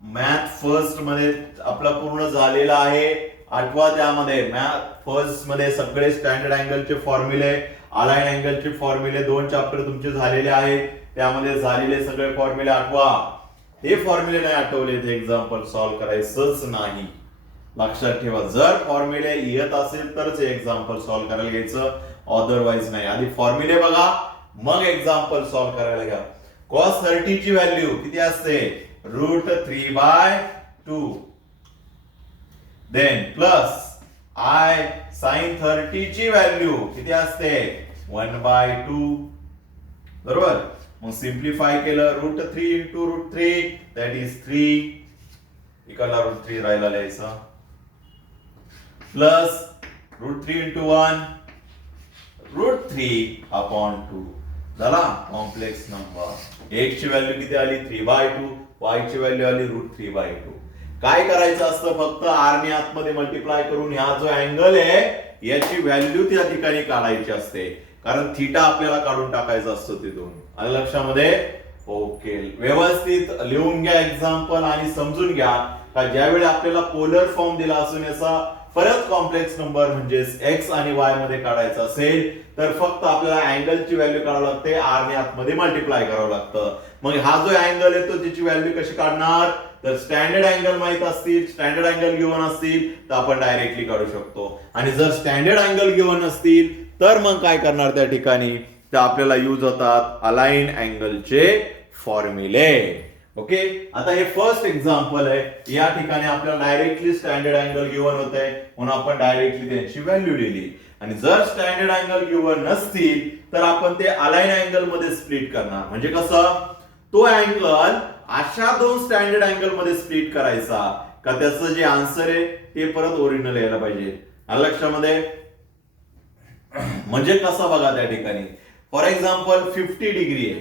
मॅथ फर्स्ट मध्ये आपला पूर्ण झालेला आहे, आठवा. त्यामध्ये मॅथ फर्स्ट मध्ये सगळे स्टँडर्ड अँगलचे फॉर्म्युले, अलाइन अँगलचे फॉर्म्युले 2 चॅप्टर तुमचे झालेले आहेत. त्यामध्ये झालेले सगळे फॉर्म्युले आठवा. हे फॉर्म्युले नाही आठवले तर एक्झाम्पल सॉल्व्ह करायचंच नाही. लक्षात ठेवा, जर फॉर्म्युले येत असेल तरच एक्झाम्पल सॉल्व्ह करायला घ्यायचं, अदरवाइज नाही. आधी फॉर्म्युले बघा मग एक्झाम्पल सॉल्व्ह करायला घ्या. cos 30 ची व्हॅल्यू किती असते, √3/2. देन प्लस I sin 30 ची व्हॅल्यू किती असते, 1/2, बरोबर. मग सिम्प्लिफाय केलं, √3 इंटू √3 दॅट इज 3. इकडला √3 राहिला लिहायचा, प्लस √3 इंटू 1 √3/2 झाला कॉम्प्लेक्स नंबर. x ची व्हॅल्यू किती आली, 3/2. y ची व्हॅल्यू आली √3/2. काय करायचं असतं, फक्त r ने आतमध्ये मल्टिप्लाय करून हा जो अँगल आहे याची व्हॅल्यू त्या ठिकाणी काढायची असते. कारण थीटा आपल्याला काढून टाकायचा असतो तिथून. आलं लक्षामध्ये. ओके, व्यवस्थित लिहून घ्या एक्झाम्पल आणि समजून घ्या का ज्यावेळी आपल्याला पोलर फॉर्म दिला असून याचा परत कॉम्प्लेक्स नंबर म्हणजे x आणि y मध्ये काढायचा असेल तर फक्त आपल्याला अँगलची व्हॅल्यू काढावी लागते, r ने आतमध्ये मल्टिप्लाय करावं लागतं. मग हा जो अँगल येतो त्याची व्हॅल्यू कशी काढणार, तर स्टँडर्ड अँगल माहित असतील, स्टँडर्ड अँगल गिव्हन असतील तर आपण डायरेक्टली काढू शकतो. आणि जर स्टँडर्ड अँगल गिव्हन असतील तर मग काय करणार त्या ठिकाणी, तर आपल्याला यूज होतात अलाइन अँगलचे फॉर्म्युले. ओके, आता हे फर्स्ट एक्झाम्पल आहे. या ठिकाणी आपल्याला डायरेक्टली स्टँडर्ड अँगल गिव्हन होत आहे म्हणून आपण डायरेक्टली त्यांची व्हॅल्यू लिहिली. आणि जर स्टँडर्ड अँगल गिव्हन नसतील तर आपण ते अलाइन अँगल मध्ये स्प्लिट करणार. म्हणजे कसं, तो अँगल अशा 2 स्टँडर्ड अँगल मध्ये स्प्लिट करायचा का त्याचं जे आन्सर आहे ते परत ओरिजिनल यायला पाहिजे. लक्षामध्ये. म्हणजे कसं बघा त्या ठिकाणी, फॉर एक्झाम्पल 50 डिग्री आहे,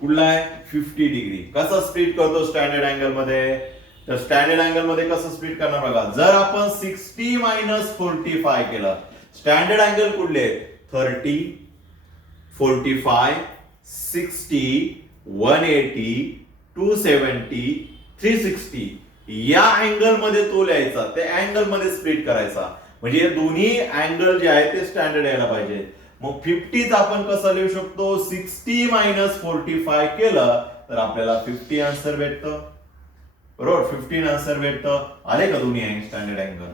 कुठला आहे 50 डिग्री. कसं स्प्लिट करतो स्टँडर्ड अँगल मध्ये, तर स्टँडर्ड अँगल मध्ये कसं स्प्लिट करणार बघा. जर आपण 60 - 45 केलं, स्टँडर्ड अँगल कुठले, 30, 45, 60, 180, 270, 360. या अँगल मध्ये तो लिहायचा, त्या अँगल मध्ये स्प्लिट करायचा, म्हणजे हे दोन्ही अँगल जे आहे ते स्टँडर्ड यायला पाहिजे. मग 50 आपण कसं लिहू शकतो, 60 मायनस 45 केलं तर आपल्याला 50 आन्सर भेटतं. बरोबर, 15 आन्सर भेटतं. आले का दोन्ही स्टँडर्ड अँगल?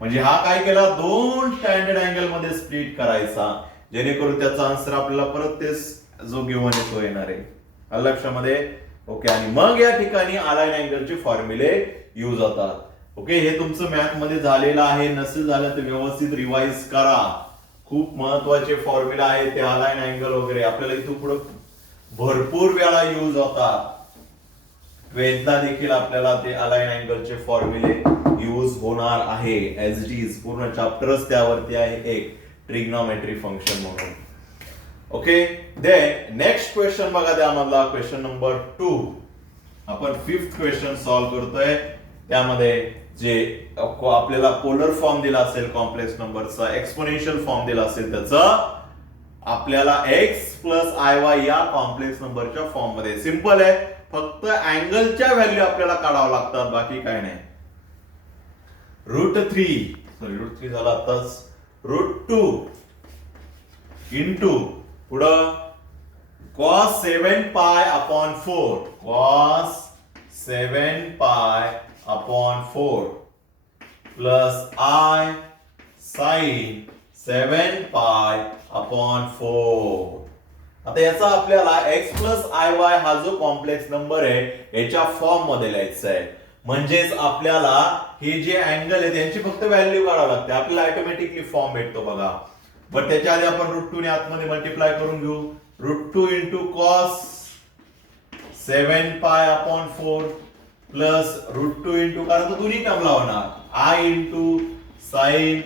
म्हणजे हा काय केला, दोन स्टँडर्ड अँगल मध्ये स्प्लिट करायचा, जेणेकरून त्याचा आन्सर आपल्याला परत तेच जो गिव्हन आहे तो येणार आहे. आलं लक्षामध्ये? ओके. आणि मग या ठिकाणी अलाइन अँगलचे फॉर्म्युले यूज होतात. ओके, हे तुमचं मॅथ मध्ये झालेलं आहे. नसेल झालं तर व्यवस्थित रिवाइज करा. खूप महत्वाचे फॉर्म्युला आहे ते अलाइन अँगल वगैरे, आपल्याला इथून पुढे भरपूर वेळा यूज होतात. 12th देखील आपल्याला ते अलाइन अँगलचे फॉर्म्युले यूज होणार आहे. एज इट इज पूर्ण चॅप्टरच त्यावरती आहे, एक ट्रिग्नोमेट्री फंक्शन म्हणून. ओके, देन नेक्स्ट क्वेश्चन बघा त्यामधला क्वेश्चन नंबर 2. आपण 5th क्वेश्चन सॉल्व्ह करतोय. त्यामध्ये जे आपल्याला पोलर फॉर्म दिला असेल कॉम्प्लेक्स नंबरचा, एक्सपोनेन्शियल फॉर्म दिला असेल त्याचं आपल्याला x प्लस iy या कॉम्प्लेक्स नंबरच्या फॉर्म मध्ये. सिंपल आहे, फक्त अँगलच्या व्हॅल्यू आपल्याला काढावं लागतात, बाकी काय नाही. √3 झाला आताच, √2 इंटू पुढं cos 7 pi upon 4, cos 7 pi upon 4 plus i sin 7 pi upon 4. आता याचा आपल्याला x प्लस iy हा जो कॉम्प्लेक्स नंबर आहे याच्या फॉर्म मध्ये लिहायचा आहे. म्हणजेच आपल्याला हे जे अँगल आहे त्यांची फक्त व्हॅल्यू काढावी लागते, आपल्याला ऑटोमॅटिकली फॉर्म भेटतो बघा. बट त्याच्या आधी आपण √2 ने आतमध्ये मल्टिप्लाय करून घेऊ. √2 into cos 7 pi upon 4 plus √2 into, कारण तो दोन्ही टर्मला होणार, i into sine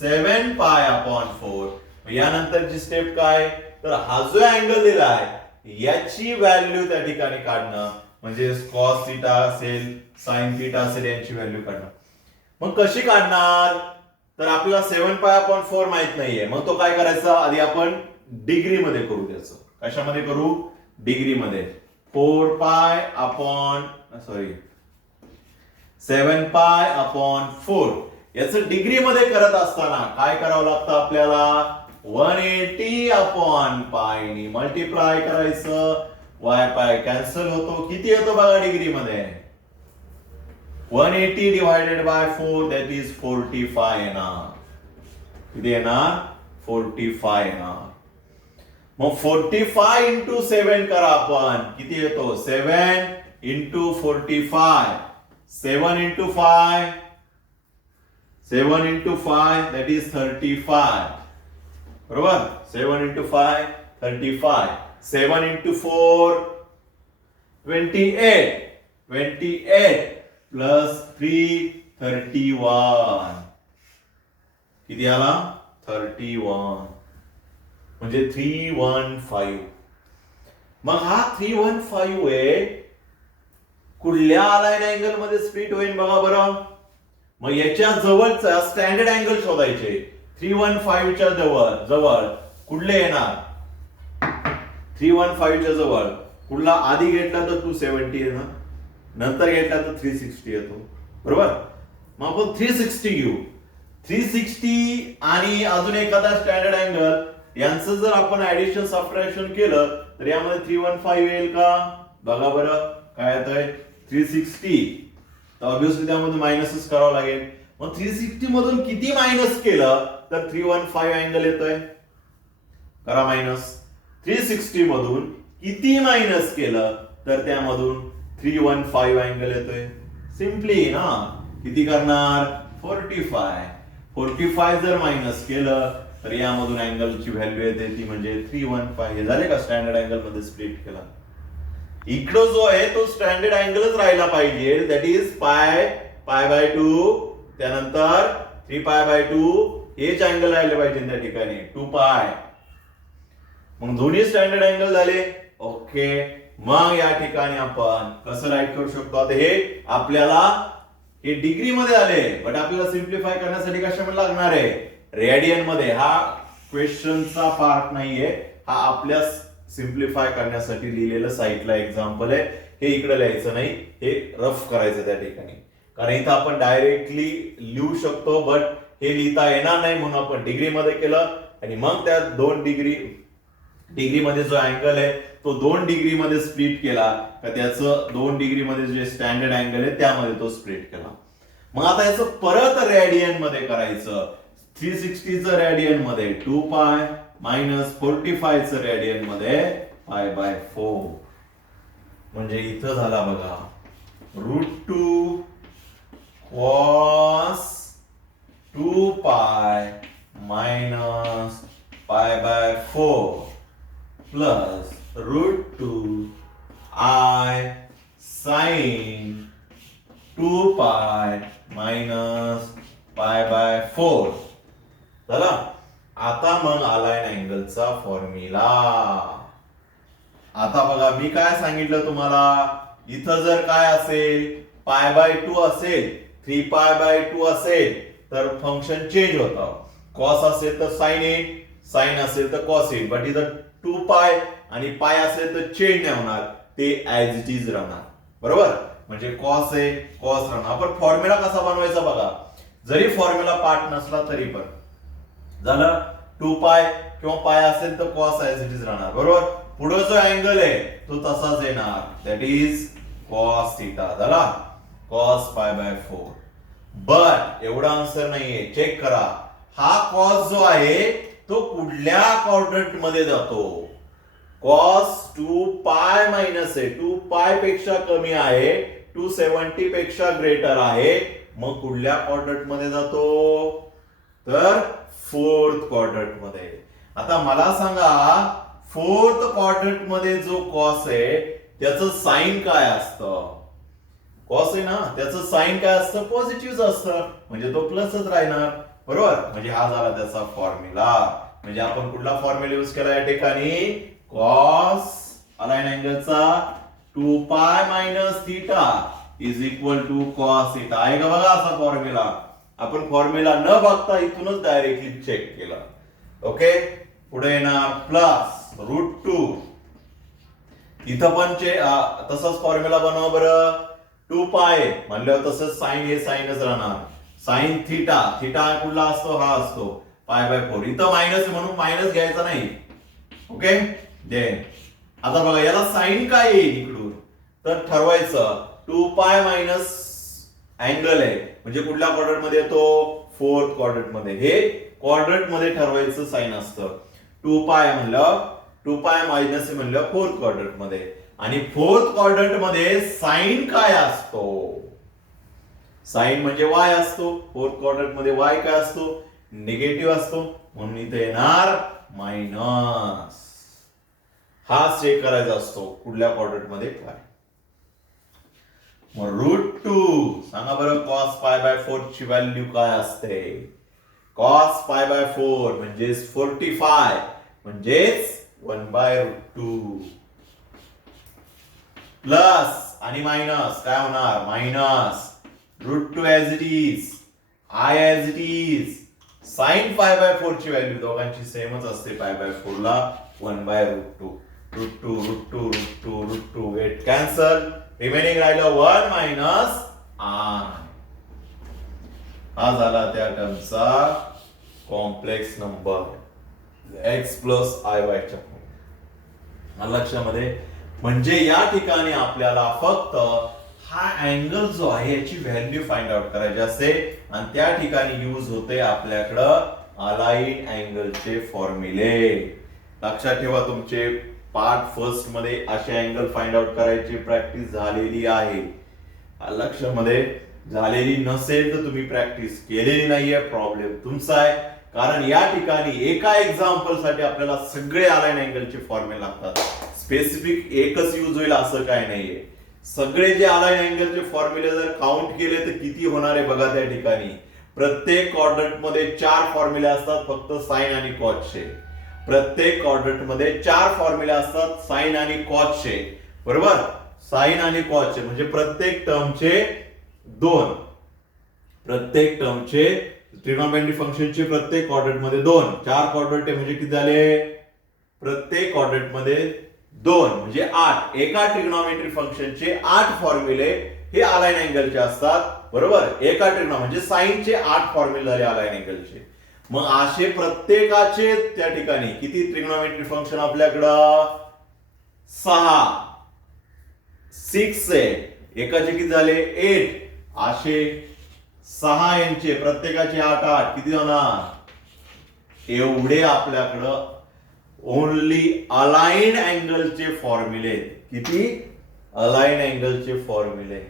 7 pi upon 4. यानंतरची step काय, तर हा जो अँगल दिला आहे याची व्हॅल्यू त्या ठिकाणी काढणं, म्हणजे cos थीटा असेल sin थीटा असेल यांची व्हॅल्यू काढणं. मग कशी काढणार, तर आपल्याला 7 पाय अपॉन 4 माहित नाहीये. मग तो काय करायचा, आधी आपण डिग्री मध्ये करू. त्याचं कशामध्ये करू, डिग्री मध्ये. 4 पाय अपॉन 7 पाय अपॉन 4 याचं डिग्री मध्ये करत असताना काय करावं लागतं आपल्याला, 180 अपॉन पाय नी मल्टिप्लाय करायचं. y पाय कॅन्सल होतो, किती येतो बघा डिग्री मध्ये, 180 डिवायडेड बाय 4 दॅट इज 45 येणार. किती येणार, 45 येणार. मग 45 इंटू 7 करा आपण, किती येतो, 7 into 45, 7 into 5, 7 into 5 that is 35. बरोबर, 7 इंटू 5 35, 7 इंटू 4 28, 28 प्लस 3 31. किती आला, 31, म्हणजे 315. मग हा 315 आहे, कुठल्या अलाइन अँगल मध्ये स्प्लिट होईल बघा बरं. मग याच्या जवळचा स्टँडर्ड अँगल शोधायचे. 315 च्या जवळ कुठले येणार, 315 च्या जवळ कुठला आधी घेतला तर 270 येणार, नंतर घेतला तर 360 येतो. बरोबर, मग आपण 360 घेऊ. 360 आणि अजून एखादा स्टँडर्ड अँगल यांचं जर आपण ऍडिशन सबट्रॅक्शन केलं तर यामध्ये 315 येईल का, बघा बरं काय येतंय, 360. तर ऑब्व्हियसली त्यामध्ये मायनसच करावं लागेल. मग 360 मधून किती मायनस केलं तर 315 अँगल येतोय, करा मायनस. 360 मधून किती मायनस केलं तर त्यामधून 315 अँगल येतोय. सिंपली ना, किती करणार, 45. 45 जर मायनस केलं तर यामधून अँगलची व्हॅल्यू येते ती म्हणजे 315. हे झाले का स्टँडर्ड अँगल मध्ये स्प्लिट केला. इकडं जो आहे तो स्टँडर्ड अँगलच राहिला पाहिजे, दॅट इज पाय बाय 2, त्यानंतर 3 पाय बाय 2 हेच अँगल राहिले पाहिजे त्या ठिकाणी 2 पाय. मग दोन्ही स्टँडर्ड अँगल झाले. ओके, मग या ठिकाणी आपण कसं राईट करू शकतो, आता हे आपल्याला हे डिग्री मध्ये आले, बट आपल्याला सिम्प्लिफाय करण्यासाठी कशामध्ये लागणार आहे, रेडियन मध्ये. हा क्वेश्चनचा पार्ट नाहीये, हा आपल्या सिम्प्लिफाय करण्यासाठी लिहिलेलं साईटला एक्झाम्पल आहे. हे इकडे लिहायचं नाही, हे रफ करायचं त्या ठिकाणी. कारण इथं आपण डायरेक्टली लिहू शकतो, बट हे लिहिता येणार नाही म्हणून आपण डिग्रीमध्ये केलं आणि मग त्या 2 डिग्रीमध्ये जो अँगल आहे तो 2 डिग्रीमध्ये स्प्लिट केला का त्याचं 2 डिग्रीमध्ये जे स्टँडर्ड अँगल आहे त्यामध्ये तो स्प्लिट केला. मग आता याचं परत रेडियन मध्ये करायचं. 360चं रेडियन मध्ये 2 पाय मायनस 45चं रेडियन मध्ये π/4. म्हणजे इथं झाला बघा √2 cos 2 pi minus π/4 plus √2 I sin 2 pi minus π/4 झाला. आता मग अलाइन अँगलचा फॉर्म्युला. आता बघा मी काय सांगितलं तुम्हाला, इथं जर काय असेल π/2 असेल 3π/2 असेल तर फंक्शन चेंज होतं. कॉस असेल तर साइन येईल, साइन असेल तर कॉस येईल, बट इथं 2 पाय आणि पाय असेल तर चेंज नाही होणार, ते ऍज इट इज राहणार. बरोबर, म्हणजे कॉस आहे कॉस राहणार. आपण फॉर्म्युला कसा बनवायचा बघा, जरी फॉर्म्युला पार्ट नसला तरी पण झालं 2 पाय किंवा पाय असेल तर कॉस ऍज इट इज राहणार. बरोबर, पुढे जो अँगल आहे तो तसाच येणार, दॅट इज कॉस थिटा. झाला कॉस π/4. बट एवढा आन्सर नाहीये, चेक करा. हा कॉस जो आहे तो कुठल्या क्वाड्रंट मध्ये जातो. कॉस 2 पाय मायनस आहे, 2 पाय पेक्षा कमी आहे, 270 पेक्षा ग्रेटर आहे. मग कुठल्या क्वाड्रंट मध्ये जातो तर 4th क्वाड्रंट मध्ये. आता मला सांगा 4th क्वाड्रंट मध्ये जो कॉस आहे त्याचं साइन काय असतं. कॉस आहे ना, त्याचं साइन काय असतं पॉझिटिव्ह असतं, म्हणजे तो प्लसच राहणार. बरोबर, म्हणजे हा झाला त्याचा फॉर्म्युला. म्हणजे आपण कुठला फॉर्म्युला यूज केला या ठिकाणी, कॉस अलाइन अँगलचा 2 pi minus theta is equal to cos theta. आहे का बघा असा फॉर्म्युला. आपण फॉर्म्युला न बघता इथूनच डायरेक्टली चेक केला. ओके, पुढे येणार प्लस √2. इथं पण तसंच फॉर्म्युला बनवा बरं. 2 पाय म्हणल्यावर तसंच साइन हे साइनच राहणार. साइन थिटा, थिटा कुठला असतो हा असतो π/4. इथं मायनस म्हणून मायनस घ्यायचा नाही. ओके, देन आता बघा याला साइन काय येईल इकडून तर ठरवायचं. 2 पाय मायनस अँगल आहे म्हणजे कुठल्या क्वाड्रंट मध्ये येतो 4th क्वाड्रंट मध्ये. हे क्वाड्रंट मध्ये ठरवायचं साइन असतं. 2 पाय म्हणलं 2 पाय मायनस म्हणलं 4th क्वाड्रंट मध्ये. आणि 4th क्वाड्रंट मध्ये साइन काय असतो, साइन म्हणजे वाय असतो. 4th क्वाड्रंट मध्ये वाय काय असतो निगेटिव्ह असतो, म्हणून इथे येणार मायनस. हा चेक करायचा असतो कुठल्या क्वाड्रंट मध्ये काय. मग √2 सांगा बरं कॉस π/4 ची व्हॅल्यू काय असते. कॉस π/4 म्हणजेच 45 म्हणजेच 1/√2 प्लस आणि मायनस काय होणार minus √2 as it is, I as it is. Sine π/4 ची व्हॅल्यू दोघांची सेमच असते π/4 ला 1/√2. √2 गेट कॅन्सल, रिमेनिंग राहिलं 1 मायनस आय. हा झाला त्या टर्मचा complex number x plus I च्या लक्षामध्ये. म्हणजे या ठिकाणी आपल्याला फक्त हा अँगल जो आहे याची व्हॅल्यू फाइंड आउट करायची असते आणि त्या ठिकाणी यूज होते आपल्याकडं अलाइन अँगलचे फॉर्म्युले. लक्षात ठेवा तुमचे पार्ट फर्स्ट मध्ये असे अँगल फाइंड आउट करायची प्रॅक्टिस झालेली आहे. लक्षामध्ये झालेली नसेल तर तुम्ही प्रॅक्टिस केलेली नाहीये, प्रॉब्लेम तुमचा आहे. कारण या ठिकाणी एका एक्झाम्पल साठी आपल्याला सगळे अलाइन अँगलचे फॉर्म्युले लागतात. स्पेसिफिक एकच यूज होईल असं काय नाहीये. सगळे जे अलाइन अँगलचे फॉर्म्युले जर काउंट केले तर किती होणार आहे बघा. त्या ठिकाणी प्रत्येक क्वाड्रंट मध्ये 4 फॉर्म्युले असतात फक्त साइन आणि कॉसचे. प्रत्येक क्वाड्रंट मध्ये 4 फॉर्म्युले असतात साइन आणि कॉसचे. बरोबर, साइन आणि कॉसचे म्हणजे प्रत्येक टर्मचे 2. प्रत्येक टर्मचे ट्रिग्नोमेट्रिक फंक्शनचे प्रत्येक क्वाड्रंट मध्ये 2. 4 क्वाड्रंट म्हणजे किती झाले, प्रत्येक क्वाड्रंट मध्ये 2 म्हणजे 8 एका ट्रिग्नॉमेट्री फंक्शनचे 8 फॉर्म्युले हे अलाइन अँगलचे असतात, बरोबर. एका ट्रिग्नॉ म्हणजे साइनचे 8 फॉर्म्युले झाले अलाइन अँगलचे. मग असे प्रत्येकाचे त्या ठिकाणी किती ट्रिग्नॉमेट्री फंक्शन आपल्याकडं 6 आहे. एकाचे किती झाले 8. असे 6 यांचे प्रत्येकाचे 8 किती होणार, एवढे आपल्याकडं ओनली अलाइन अँगलचे फॉर्म्युले. किती अलाइन अँगलचे फॉर्म्युले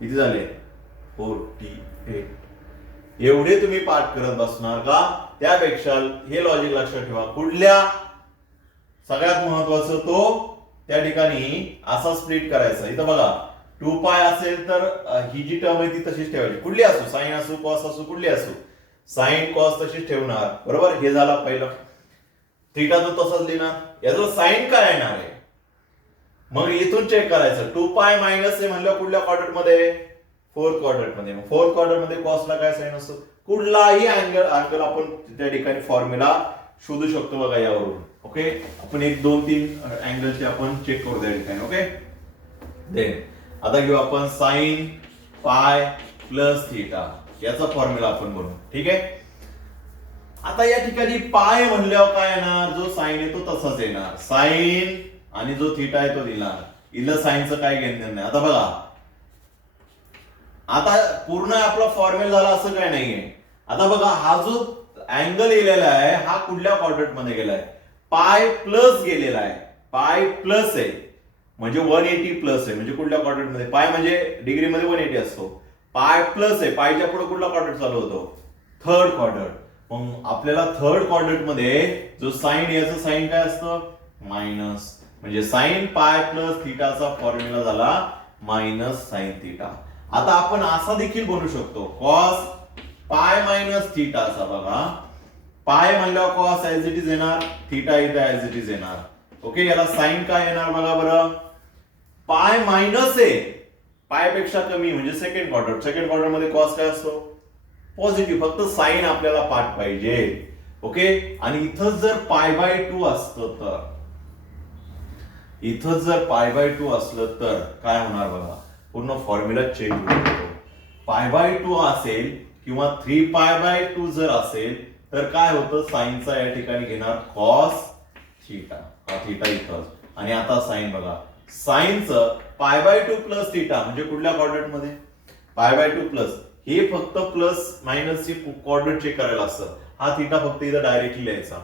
किती झाले 48. एवढे तुम्ही पाठ करत बसणार का, त्यापेक्षा हे लॉजिक लक्षात ठेवा. कुठल्या सगळ्यात महत्वाचं तो त्या ठिकाणी असा स्प्लिट करायचा. इथं बघा 2 पाय असेल तर ही जी टर्म आहे ती तशीच ठेवायची, कुठली असू, साइन असू कॉस असू कुठली असू, साइन कॉस तशीच ठेवणार, बरोबर. हे झालं पहिलं. थीटा तर तसंच लिहिणार. याचं साइन काय येणार आहे मग इथून चेक करायचं. 2 पाय मायनस आहे म्हणलं कुठल्या क्वाड्रंट मध्ये, फोर्थ क्वाड्रंट मध्ये. मग फोर्थ क्वाड्रंट मध्ये कॉसला काय साइन असतो, कुठलाही अँगल आपण त्या ठिकाणी फॉर्म्युला शोधू शकतो बघा यावरून. ओके, आपण 1 2 3 अँगलचे आपण चेक करू त्या ठिकाणी. ओके, देन आता घेऊ आपण साइन पाय प्लस थीटा याचा फॉर्म्युला आपण बनवू. ठीक आहे. आता या ठिकाणी पाय म्हणल्यावर काय येणार, जो साइन आहे तो तसाच येणार. साइन आणि जो थीटा आहे तो दिला. इथलं साइनचं काय घेणं नाही. आता बघा, आता पूर्ण आपला फॉर्म्युला झाला असं काय नाहीये. आता बघा हा जो अँगल लिहिलेला आहे हा कुठल्या क्वाड्रंट मध्ये गेलाय, पाय प्लस गेलेला आहे. पाय प्लस आहे म्हणजे 180 प्लस आहे. म्हणजे कुठल्या क्वाड्रंट मध्ये, पाय म्हणजे डिग्री मध्ये 180 असतो. पाय प्लस आहे, पायच्या पुढे कुठला क्वाड्रंट चालू होतो, थर्ड क्वाड्रंट. मग आपल्याला थर्ड क्वाड्रंट मध्ये जो साइन याचं साइन काय असतं, मायनस. म्हणजे साइन पाय प्लस थीटाचा फॉर्म्युला झाला मायनस साइन थीटा. आता आपण असा देखील बनवू शकतो, कॉस पाय मायनस थीटाचा. बघा पाय म्हणल्यावर कॉस ऍज इट इज येणार, थीटा इथं ऍज इट इज येणार. ओके, याला साइन काय येणार बघा बरं, पाय मायनस आहे, पाय पेक्षा कमी म्हणजे सेकंड क्वाड्रंट. सेकंड क्वाड्रंट मध्ये कॉस काय असतो, पॉझिटिव्ह. फक्त साइन आपल्याला पाठ पाहिजे. ओके, आणि इथं जर पाय बाय 2 असतं तर, इथं जर पाय बाय 2 असलं तर काय होणार बघा, पूर्ण फॉर्म्युला चेंज होतो. पाय बाय 2 असेल किंवा 3 पाय बाय 2 जर असेल तर काय होतं, साइनचा या ठिकाणी घेणार कॉस थीटा. हा थीटा इथंच. आणि आता साइन बघा, साइनचं पाय बाय 2 प्लस थीटा म्हणजे कुठल्या क्वाड्रंट मध्ये, पाय बाय 2 प्लस. हे फक्त प्लस मायनस ची क्वाड्रंट चेक करायला असतं. हा थीटा फक्त इथं डायरेक्टली लिहायचा.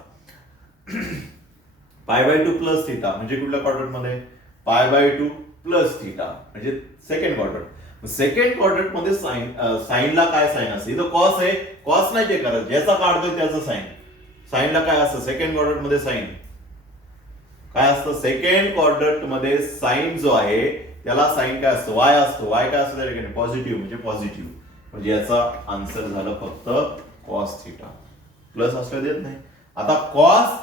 पाय बाय 2 प्लस थीटा म्हणजे कुठल्या क्वाड्रंट मध्ये, पाय बाय 2 प्लस थीटा म्हणजे सेकंड क्वाड्रंट. सेकंड क्वाड्रंट मध्ये साइनला काय साइन असते, इथं कॉस आहे, कॉस नाही चेक करायचं, ज्याचा काढतोय त्याचं साइन. साइनला काय असतं सेकंड क्वाड्रंट मध्ये, साइन काय असतं सेकंड क्वाड्रंट मध्ये, साइन जो आहे त्याला साइन काय असतं, वाय असतो. वाय काय असतं त्या ठिकाणी, पॉझिटिव्ह म्हणजे पॉझिटिव्ह. म्हणजे याचा आन्सर झालं फक्त कॉस थीटा. प्लस असलं देत नाही. आता cos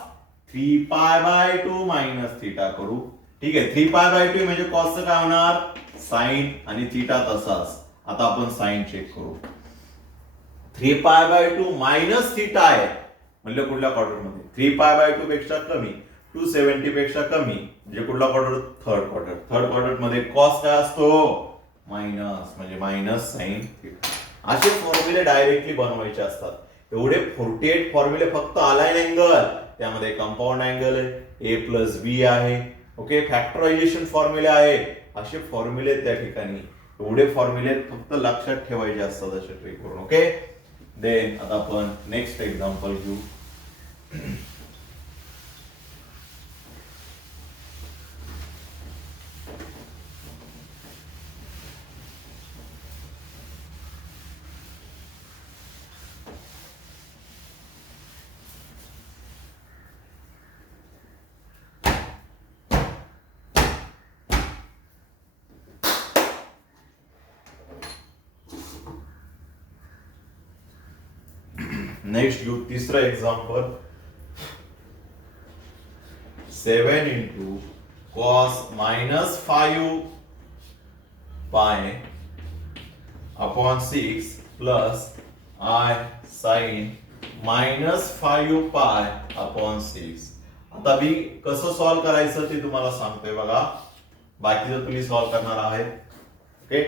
3 pi by 2 minus theta करू. ठीक आहे, 3 पाय बाय 2 म्हणजे कॉसचं काय होणार, साइन, आणि थीटा तसाच. आता आपण साइन चेक करू. 3 पाय बाय 2 मायनस थीटा आहे म्हणजे कुठल्या क्वाड्रंट मध्ये, 3 पाय बाय 2 पेक्षा कमी, 270 पेक्षा कमी म्हणजे कुठला quadrant, third quadrant. Third quadrant मध्ये कॉस काय असतो, मायनस, म्हणजे मायनस साइन थीटा. असे फॉर्म्युले डायरेक्टली बनवायचे असतात. एवढे 48 फॉर्म्युले फक्त अलाइन अँगल, त्यामध्ये कंपाऊंड अँगल आहे, ए प्लस बी आहे. ओके, फॅक्टरायझेशन फॉर्म्युले आहे. असे फॉर्म्युले त्या ठिकाणी, एवढे फॉर्म्युले फक्त लक्षात ठेवायचे असतात अशा ट्रिक करून. ओके, देन आता आपण नेक्स्ट एक्झाम्पल घेऊ. नेक्स्ट घेऊ तिसरं example. 7 into cos minus 5 pi upon 6 plus I sin minus 5 pi upon 6. आता मी कसं सॉल्व्ह करायचं ते तुम्हाला सांगतोय बघा, बाकीचं तुम्ही सॉल्व्ह करणार आहे. ओके,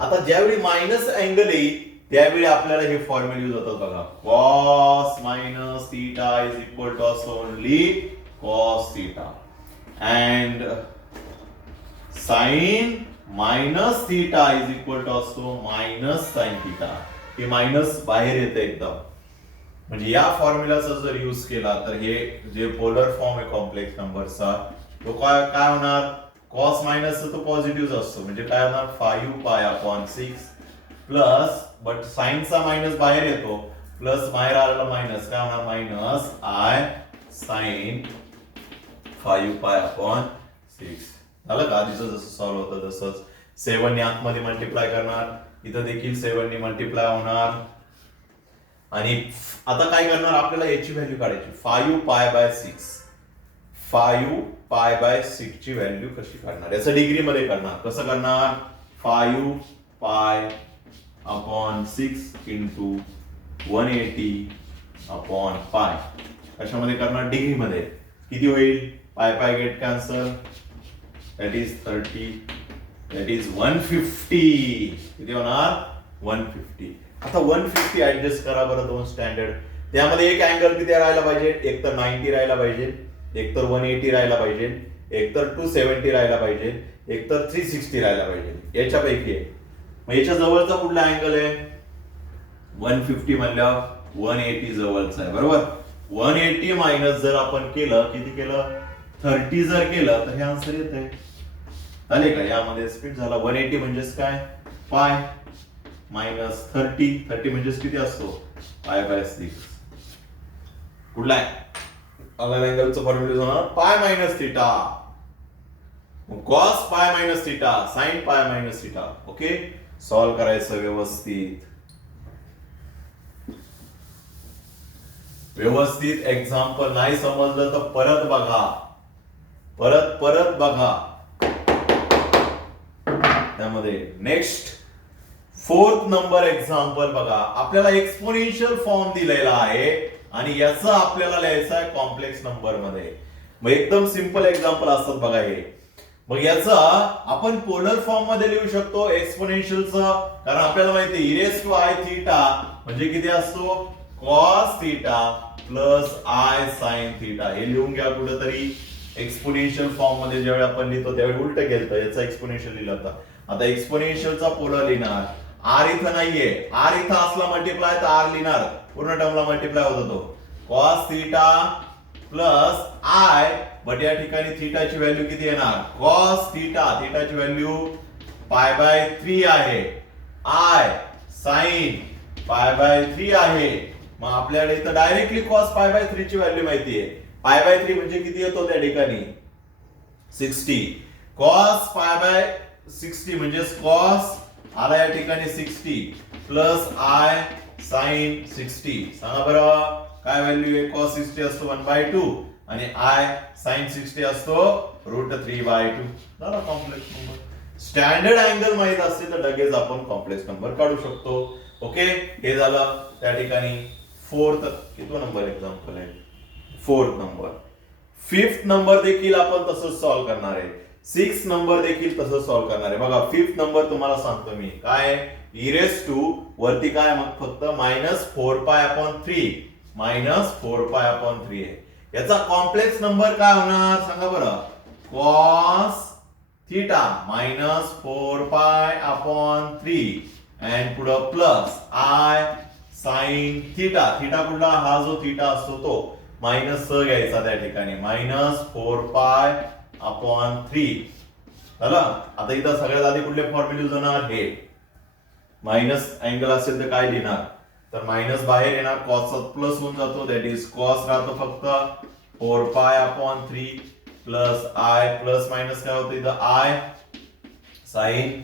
आता ज्यावेळी मायनस अँगल येईल त्यावेळी आपल्याला हे फॉर्म्युला यूज होतात बघा. Cos minus theta is equal to असतो only cos theta and sine minus theta is equal to असतो मायनस साइन थीटा. हे मायनस बाहेर येते एकदम, म्हणजे या फॉर्म्युलाचा जर यूज केला तर हे जे पोलर फॉर्म आहे कॉम्प्लेक्स नंबरचा तो काय होणार, कॉस मायनस तो पॉझिटिव्ह असतो, म्हणजे काय होणार 5π/6 प्लस, बट साइनचा मायनस बाहेर येतो, प्लस बाहेर आलेला मायनस काय होणार मायनस आय साइन 5π/6. झालं का? आधीच जसं सॉल्व्ह होतं तसंच 7 ने आतमध्ये मल्टिप्लाय करणार, इथं देखील 7 ने मल्टिप्लाय होणार. आणि आता काय करणार, आपल्याला याची व्हॅल्यू काढायची 5π/6. 5π/6 ची व्हॅल्यू कशी काढणार, याचं डिग्री मध्ये करणार. कसं करणार, 5π/6 इंटू 180/π. कशामध्ये करणार, डिग्री मध्ये. किती होईल, पाय get cancel, that is 30, that is 150. किती होणार 150. आता 150 ऍडजस्ट करा बरं, दोन स्टँडर्ड. त्यामध्ये एक अँगल किती राहायला पाहिजे, एक तर 90 राहायला पाहिजे, एक तर 180 राहायला पाहिजे, एक तर 270 राहायला पाहिजे, एक तर 360 राहायला पाहिजे. याच्यापैकी आहे. मग याच्या जवळचा कुठला अँगल आहे, 150 म्हणल्यावर 180 जवळचा आहे, बरोबर. 180 मायनस जर आपण केलं, किती केलं 30 जर केलं तर हे आन्सर येत आहे. झाले का, यामध्ये स्प्लिट झाला. 180 म्हणजेच काय पाय मायनस 30 म्हणजेच किती असतो π/6. कुठला आहे अँगलचं फॉर्म्युला होणार pi minus theta, cos pi minus theta, sine pi minus theta. Okay, solve करायचं व्यवस्थित. एक्झाम्पल नाही समजलं तर परत बघा, परत बघा. त्यामध्ये नेक्स्ट 4th नंबर एक्झाम्पल बघा. आपल्याला एक्सपोनेन्शियल फॉर्म दिलेला आहे आणि याचा आपल्याला लिहायचं आहे कॉम्प्लेक्स नंबर मध्ये. मग एकदम सिंपल एक्झाम्पल असतात बघा हे. मग याचा आपण पोलर फॉर्म मध्ये लिहू शकतो एक्सपोनेन्शियलचा, कारण आपल्याला माहिती आहे e⁻⁻ थीटा म्हणजे किती असतो cos theta plus I sign theta. हे लिहून घ्या कुठेतरी. एक्सपोनेन्शियल फॉर्म मध्ये ज्यावेळी आपण लिहितो त्यावेळी उलट केलं, याचा एक्सपोनेन्शियल लिहिला होता. आता एक्सपोनेन्शियलचा पोलर लिहिणार. आर इथं नाहीये, आर इथं असला मल्टिप्लाय तर आर लिहिणार, पूर्ण टर्मला मल्टिप्लाय होतो तो cos theta plus I. But या ठिकाणी थीटाची व्हॅल्यू किती येणार, कॉस थीटा, थीटाची व्हॅल्यू π/3 आहे, आय साइन π/3 आहे. मग आपल्याकडे इथं डायरेक्टली कॉस π/3 ची व्हॅल्यू माहिती आहे. π/3 म्हणजे किती येतो त्या ठिकाणी 60. कॉस π/60 म्हणजे कॉस आला या ठिकाणी 60 प्लस आय साइन 60. सांगा बरं काय व्हॅल्यू आहे, कॉस 60 असतो 1/2 आणि आय साइन 60 असतो √3/2. झाला कॉम्प्लेक्स नंबर. स्टँडर्ड अँगल माहित असते तर लगेच आपण कॉम्प्लेक्स नंबर काढू शकतो. ओके, हे झालं त्या ठिकाणी 4th किती नंबर एक्झाम्पल आहे, 4th नंबर. 5th नंबर देखील आपण तसंच सॉल्व्ह करणार आहे. 6th नंबर देखील तसंच सॉल्व्ह करणार आहे. बघा 5th नंबर तुम्हाला सांगतो मी काय, e⁻⁻ वरती काय मग फक्त -4π/3 -4π/3 आहे. याचा कॉम्प्लेक्स नंबर काय होणार सांगा बरं, कॉस थीटा -4π/3 अँड पुढं plus I sine theta. Theta कुठला, हा जो थीटा असतो तो मायनस घ्यायचा त्या ठिकाणी -4π/3. झालं. आता इथं सगळ्यात आधी कुठले फॉर्म्युले जाणार, हे मायनस अँगल असेल तर काय लिहिणार, तर मायनस बाहेर येणार, कॉस प्लस होऊन जातो, दॅट इज कॉस राहतो फक्त 4π/3 प्लस आय प्लस मायनस काय होतं इथं आय साइन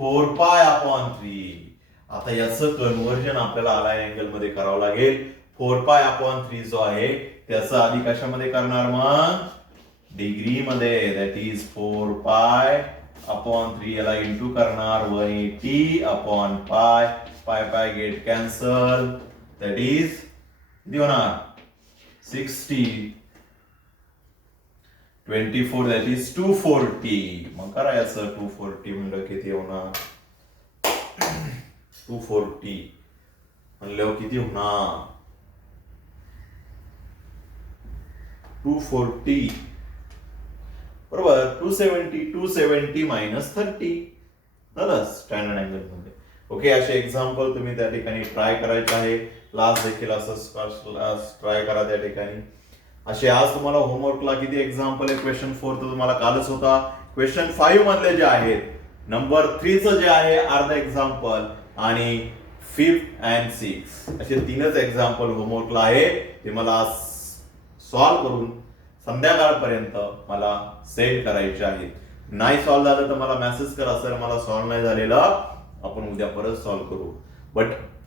4π/3. आता याचं कन्व्हर्जन आपल्याला अलाइन अँगल मध्ये करावं लागेल. 4π/3 जो आहे त्याचं आधी कशामध्ये करणार, मग डिग्री मध्ये, दॅट इज 4π/3 याला इंटू करणार 180/π. पाय गेट कॅन्सल, दॅट इज किती होणार 60 24 दॅट इज 240. मग करा याचं 240 म्हणलं किती होणार 240 म्हणल्यावर किती होणार 240 बरोबर 270 मायनस 30 झालं स्टँडर्ड अँगल मध्ये. ओके असे एक्झाम्पल तुम्ही त्या ठिकाणी ट्राय करायचे आहे. लास्ट देखील असं ट्राय करा त्या ठिकाणी. असे आज तुम्हाला होमवर्कला किती एक्झाम्पल आहे क्वेश्चन 4 तर तुम्हाला कालच होता. क्वेश्चन 5 मधले जे आहेत नंबर 3 चं जे आहे अर्धा एक्झाम्पल आणि 5th and 6th असे तीनच एक्झाम्पल होमवर्कला आहे. ते मला सॉल्व करून संध्याकाळपर्यंत मला सेंड करायचे आहेत. नाही सॉल्व झालं तर मला मेसेज करा सर मला सॉल्व नाही झालेलं आपण उद्या परत सॉल्व करू. बट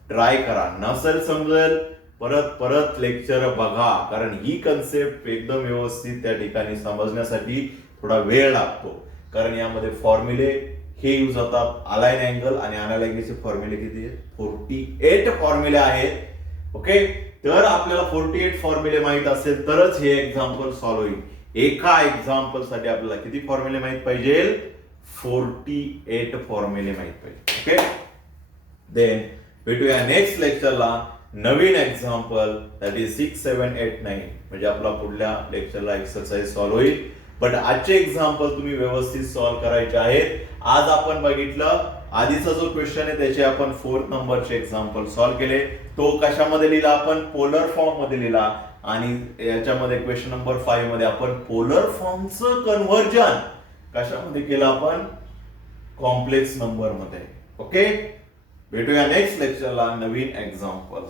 ट्राय करा. नसेल समजेल परत लेक्चर बघा कारण ही कन्सेप्ट एकदम व्यवस्थित त्या ठिकाणी समजण्यासाठी थोडा वेळ लागतो. कारण यामध्ये फॉर्म्युले हे यूज होतात. अलाइन अँगल आणि अनालाइनचे फॉर्म्युले किती आहेत 48 फॉर्म्युले आहेत. ओके तर आपल्याला 48 फॉर्म्युले माहित असेल तरच हे एक्झाम्पल सॉल्व होईल. एका एक्झाम्पल साठी आपल्याला किती फॉर्म्युले माहित पाहिजे 48 फॉर्म्युले माहित पाहिजे. ओके देन भेटूया नेक्स्ट लेक्चरला नवीन एक्झाम्पल दॅट इज 6, 7, 8, 9 म्हणजे आपला पुढल्या लेक्चरला एक्सरसाइज सॉल्व होईल. बट आजचे एक्झाम्पल तुम्ही व्यवस्थित सॉल्व करायचे आहेत. आज आपण बघितलं आधीचा जो क्वेश्चन आहे त्याचे आपण 4th नंबरचे एक्झाम्पल सॉल्व केले. तो कशामध्ये लिहिला आपण पोलर फॉर्म मध्ये लिहिला आणि याच्यामध्ये क्वेश्चन नंबर 5 मध्ये आपण पोलर फॉर्मचं कन्व्हर्जन कशामध्ये केलं आपण कॉम्प्लेक्स नंबर मध्ये. ओके भेटूया नेक्स्ट लेक्चरला नवीन एक्झाम्पल.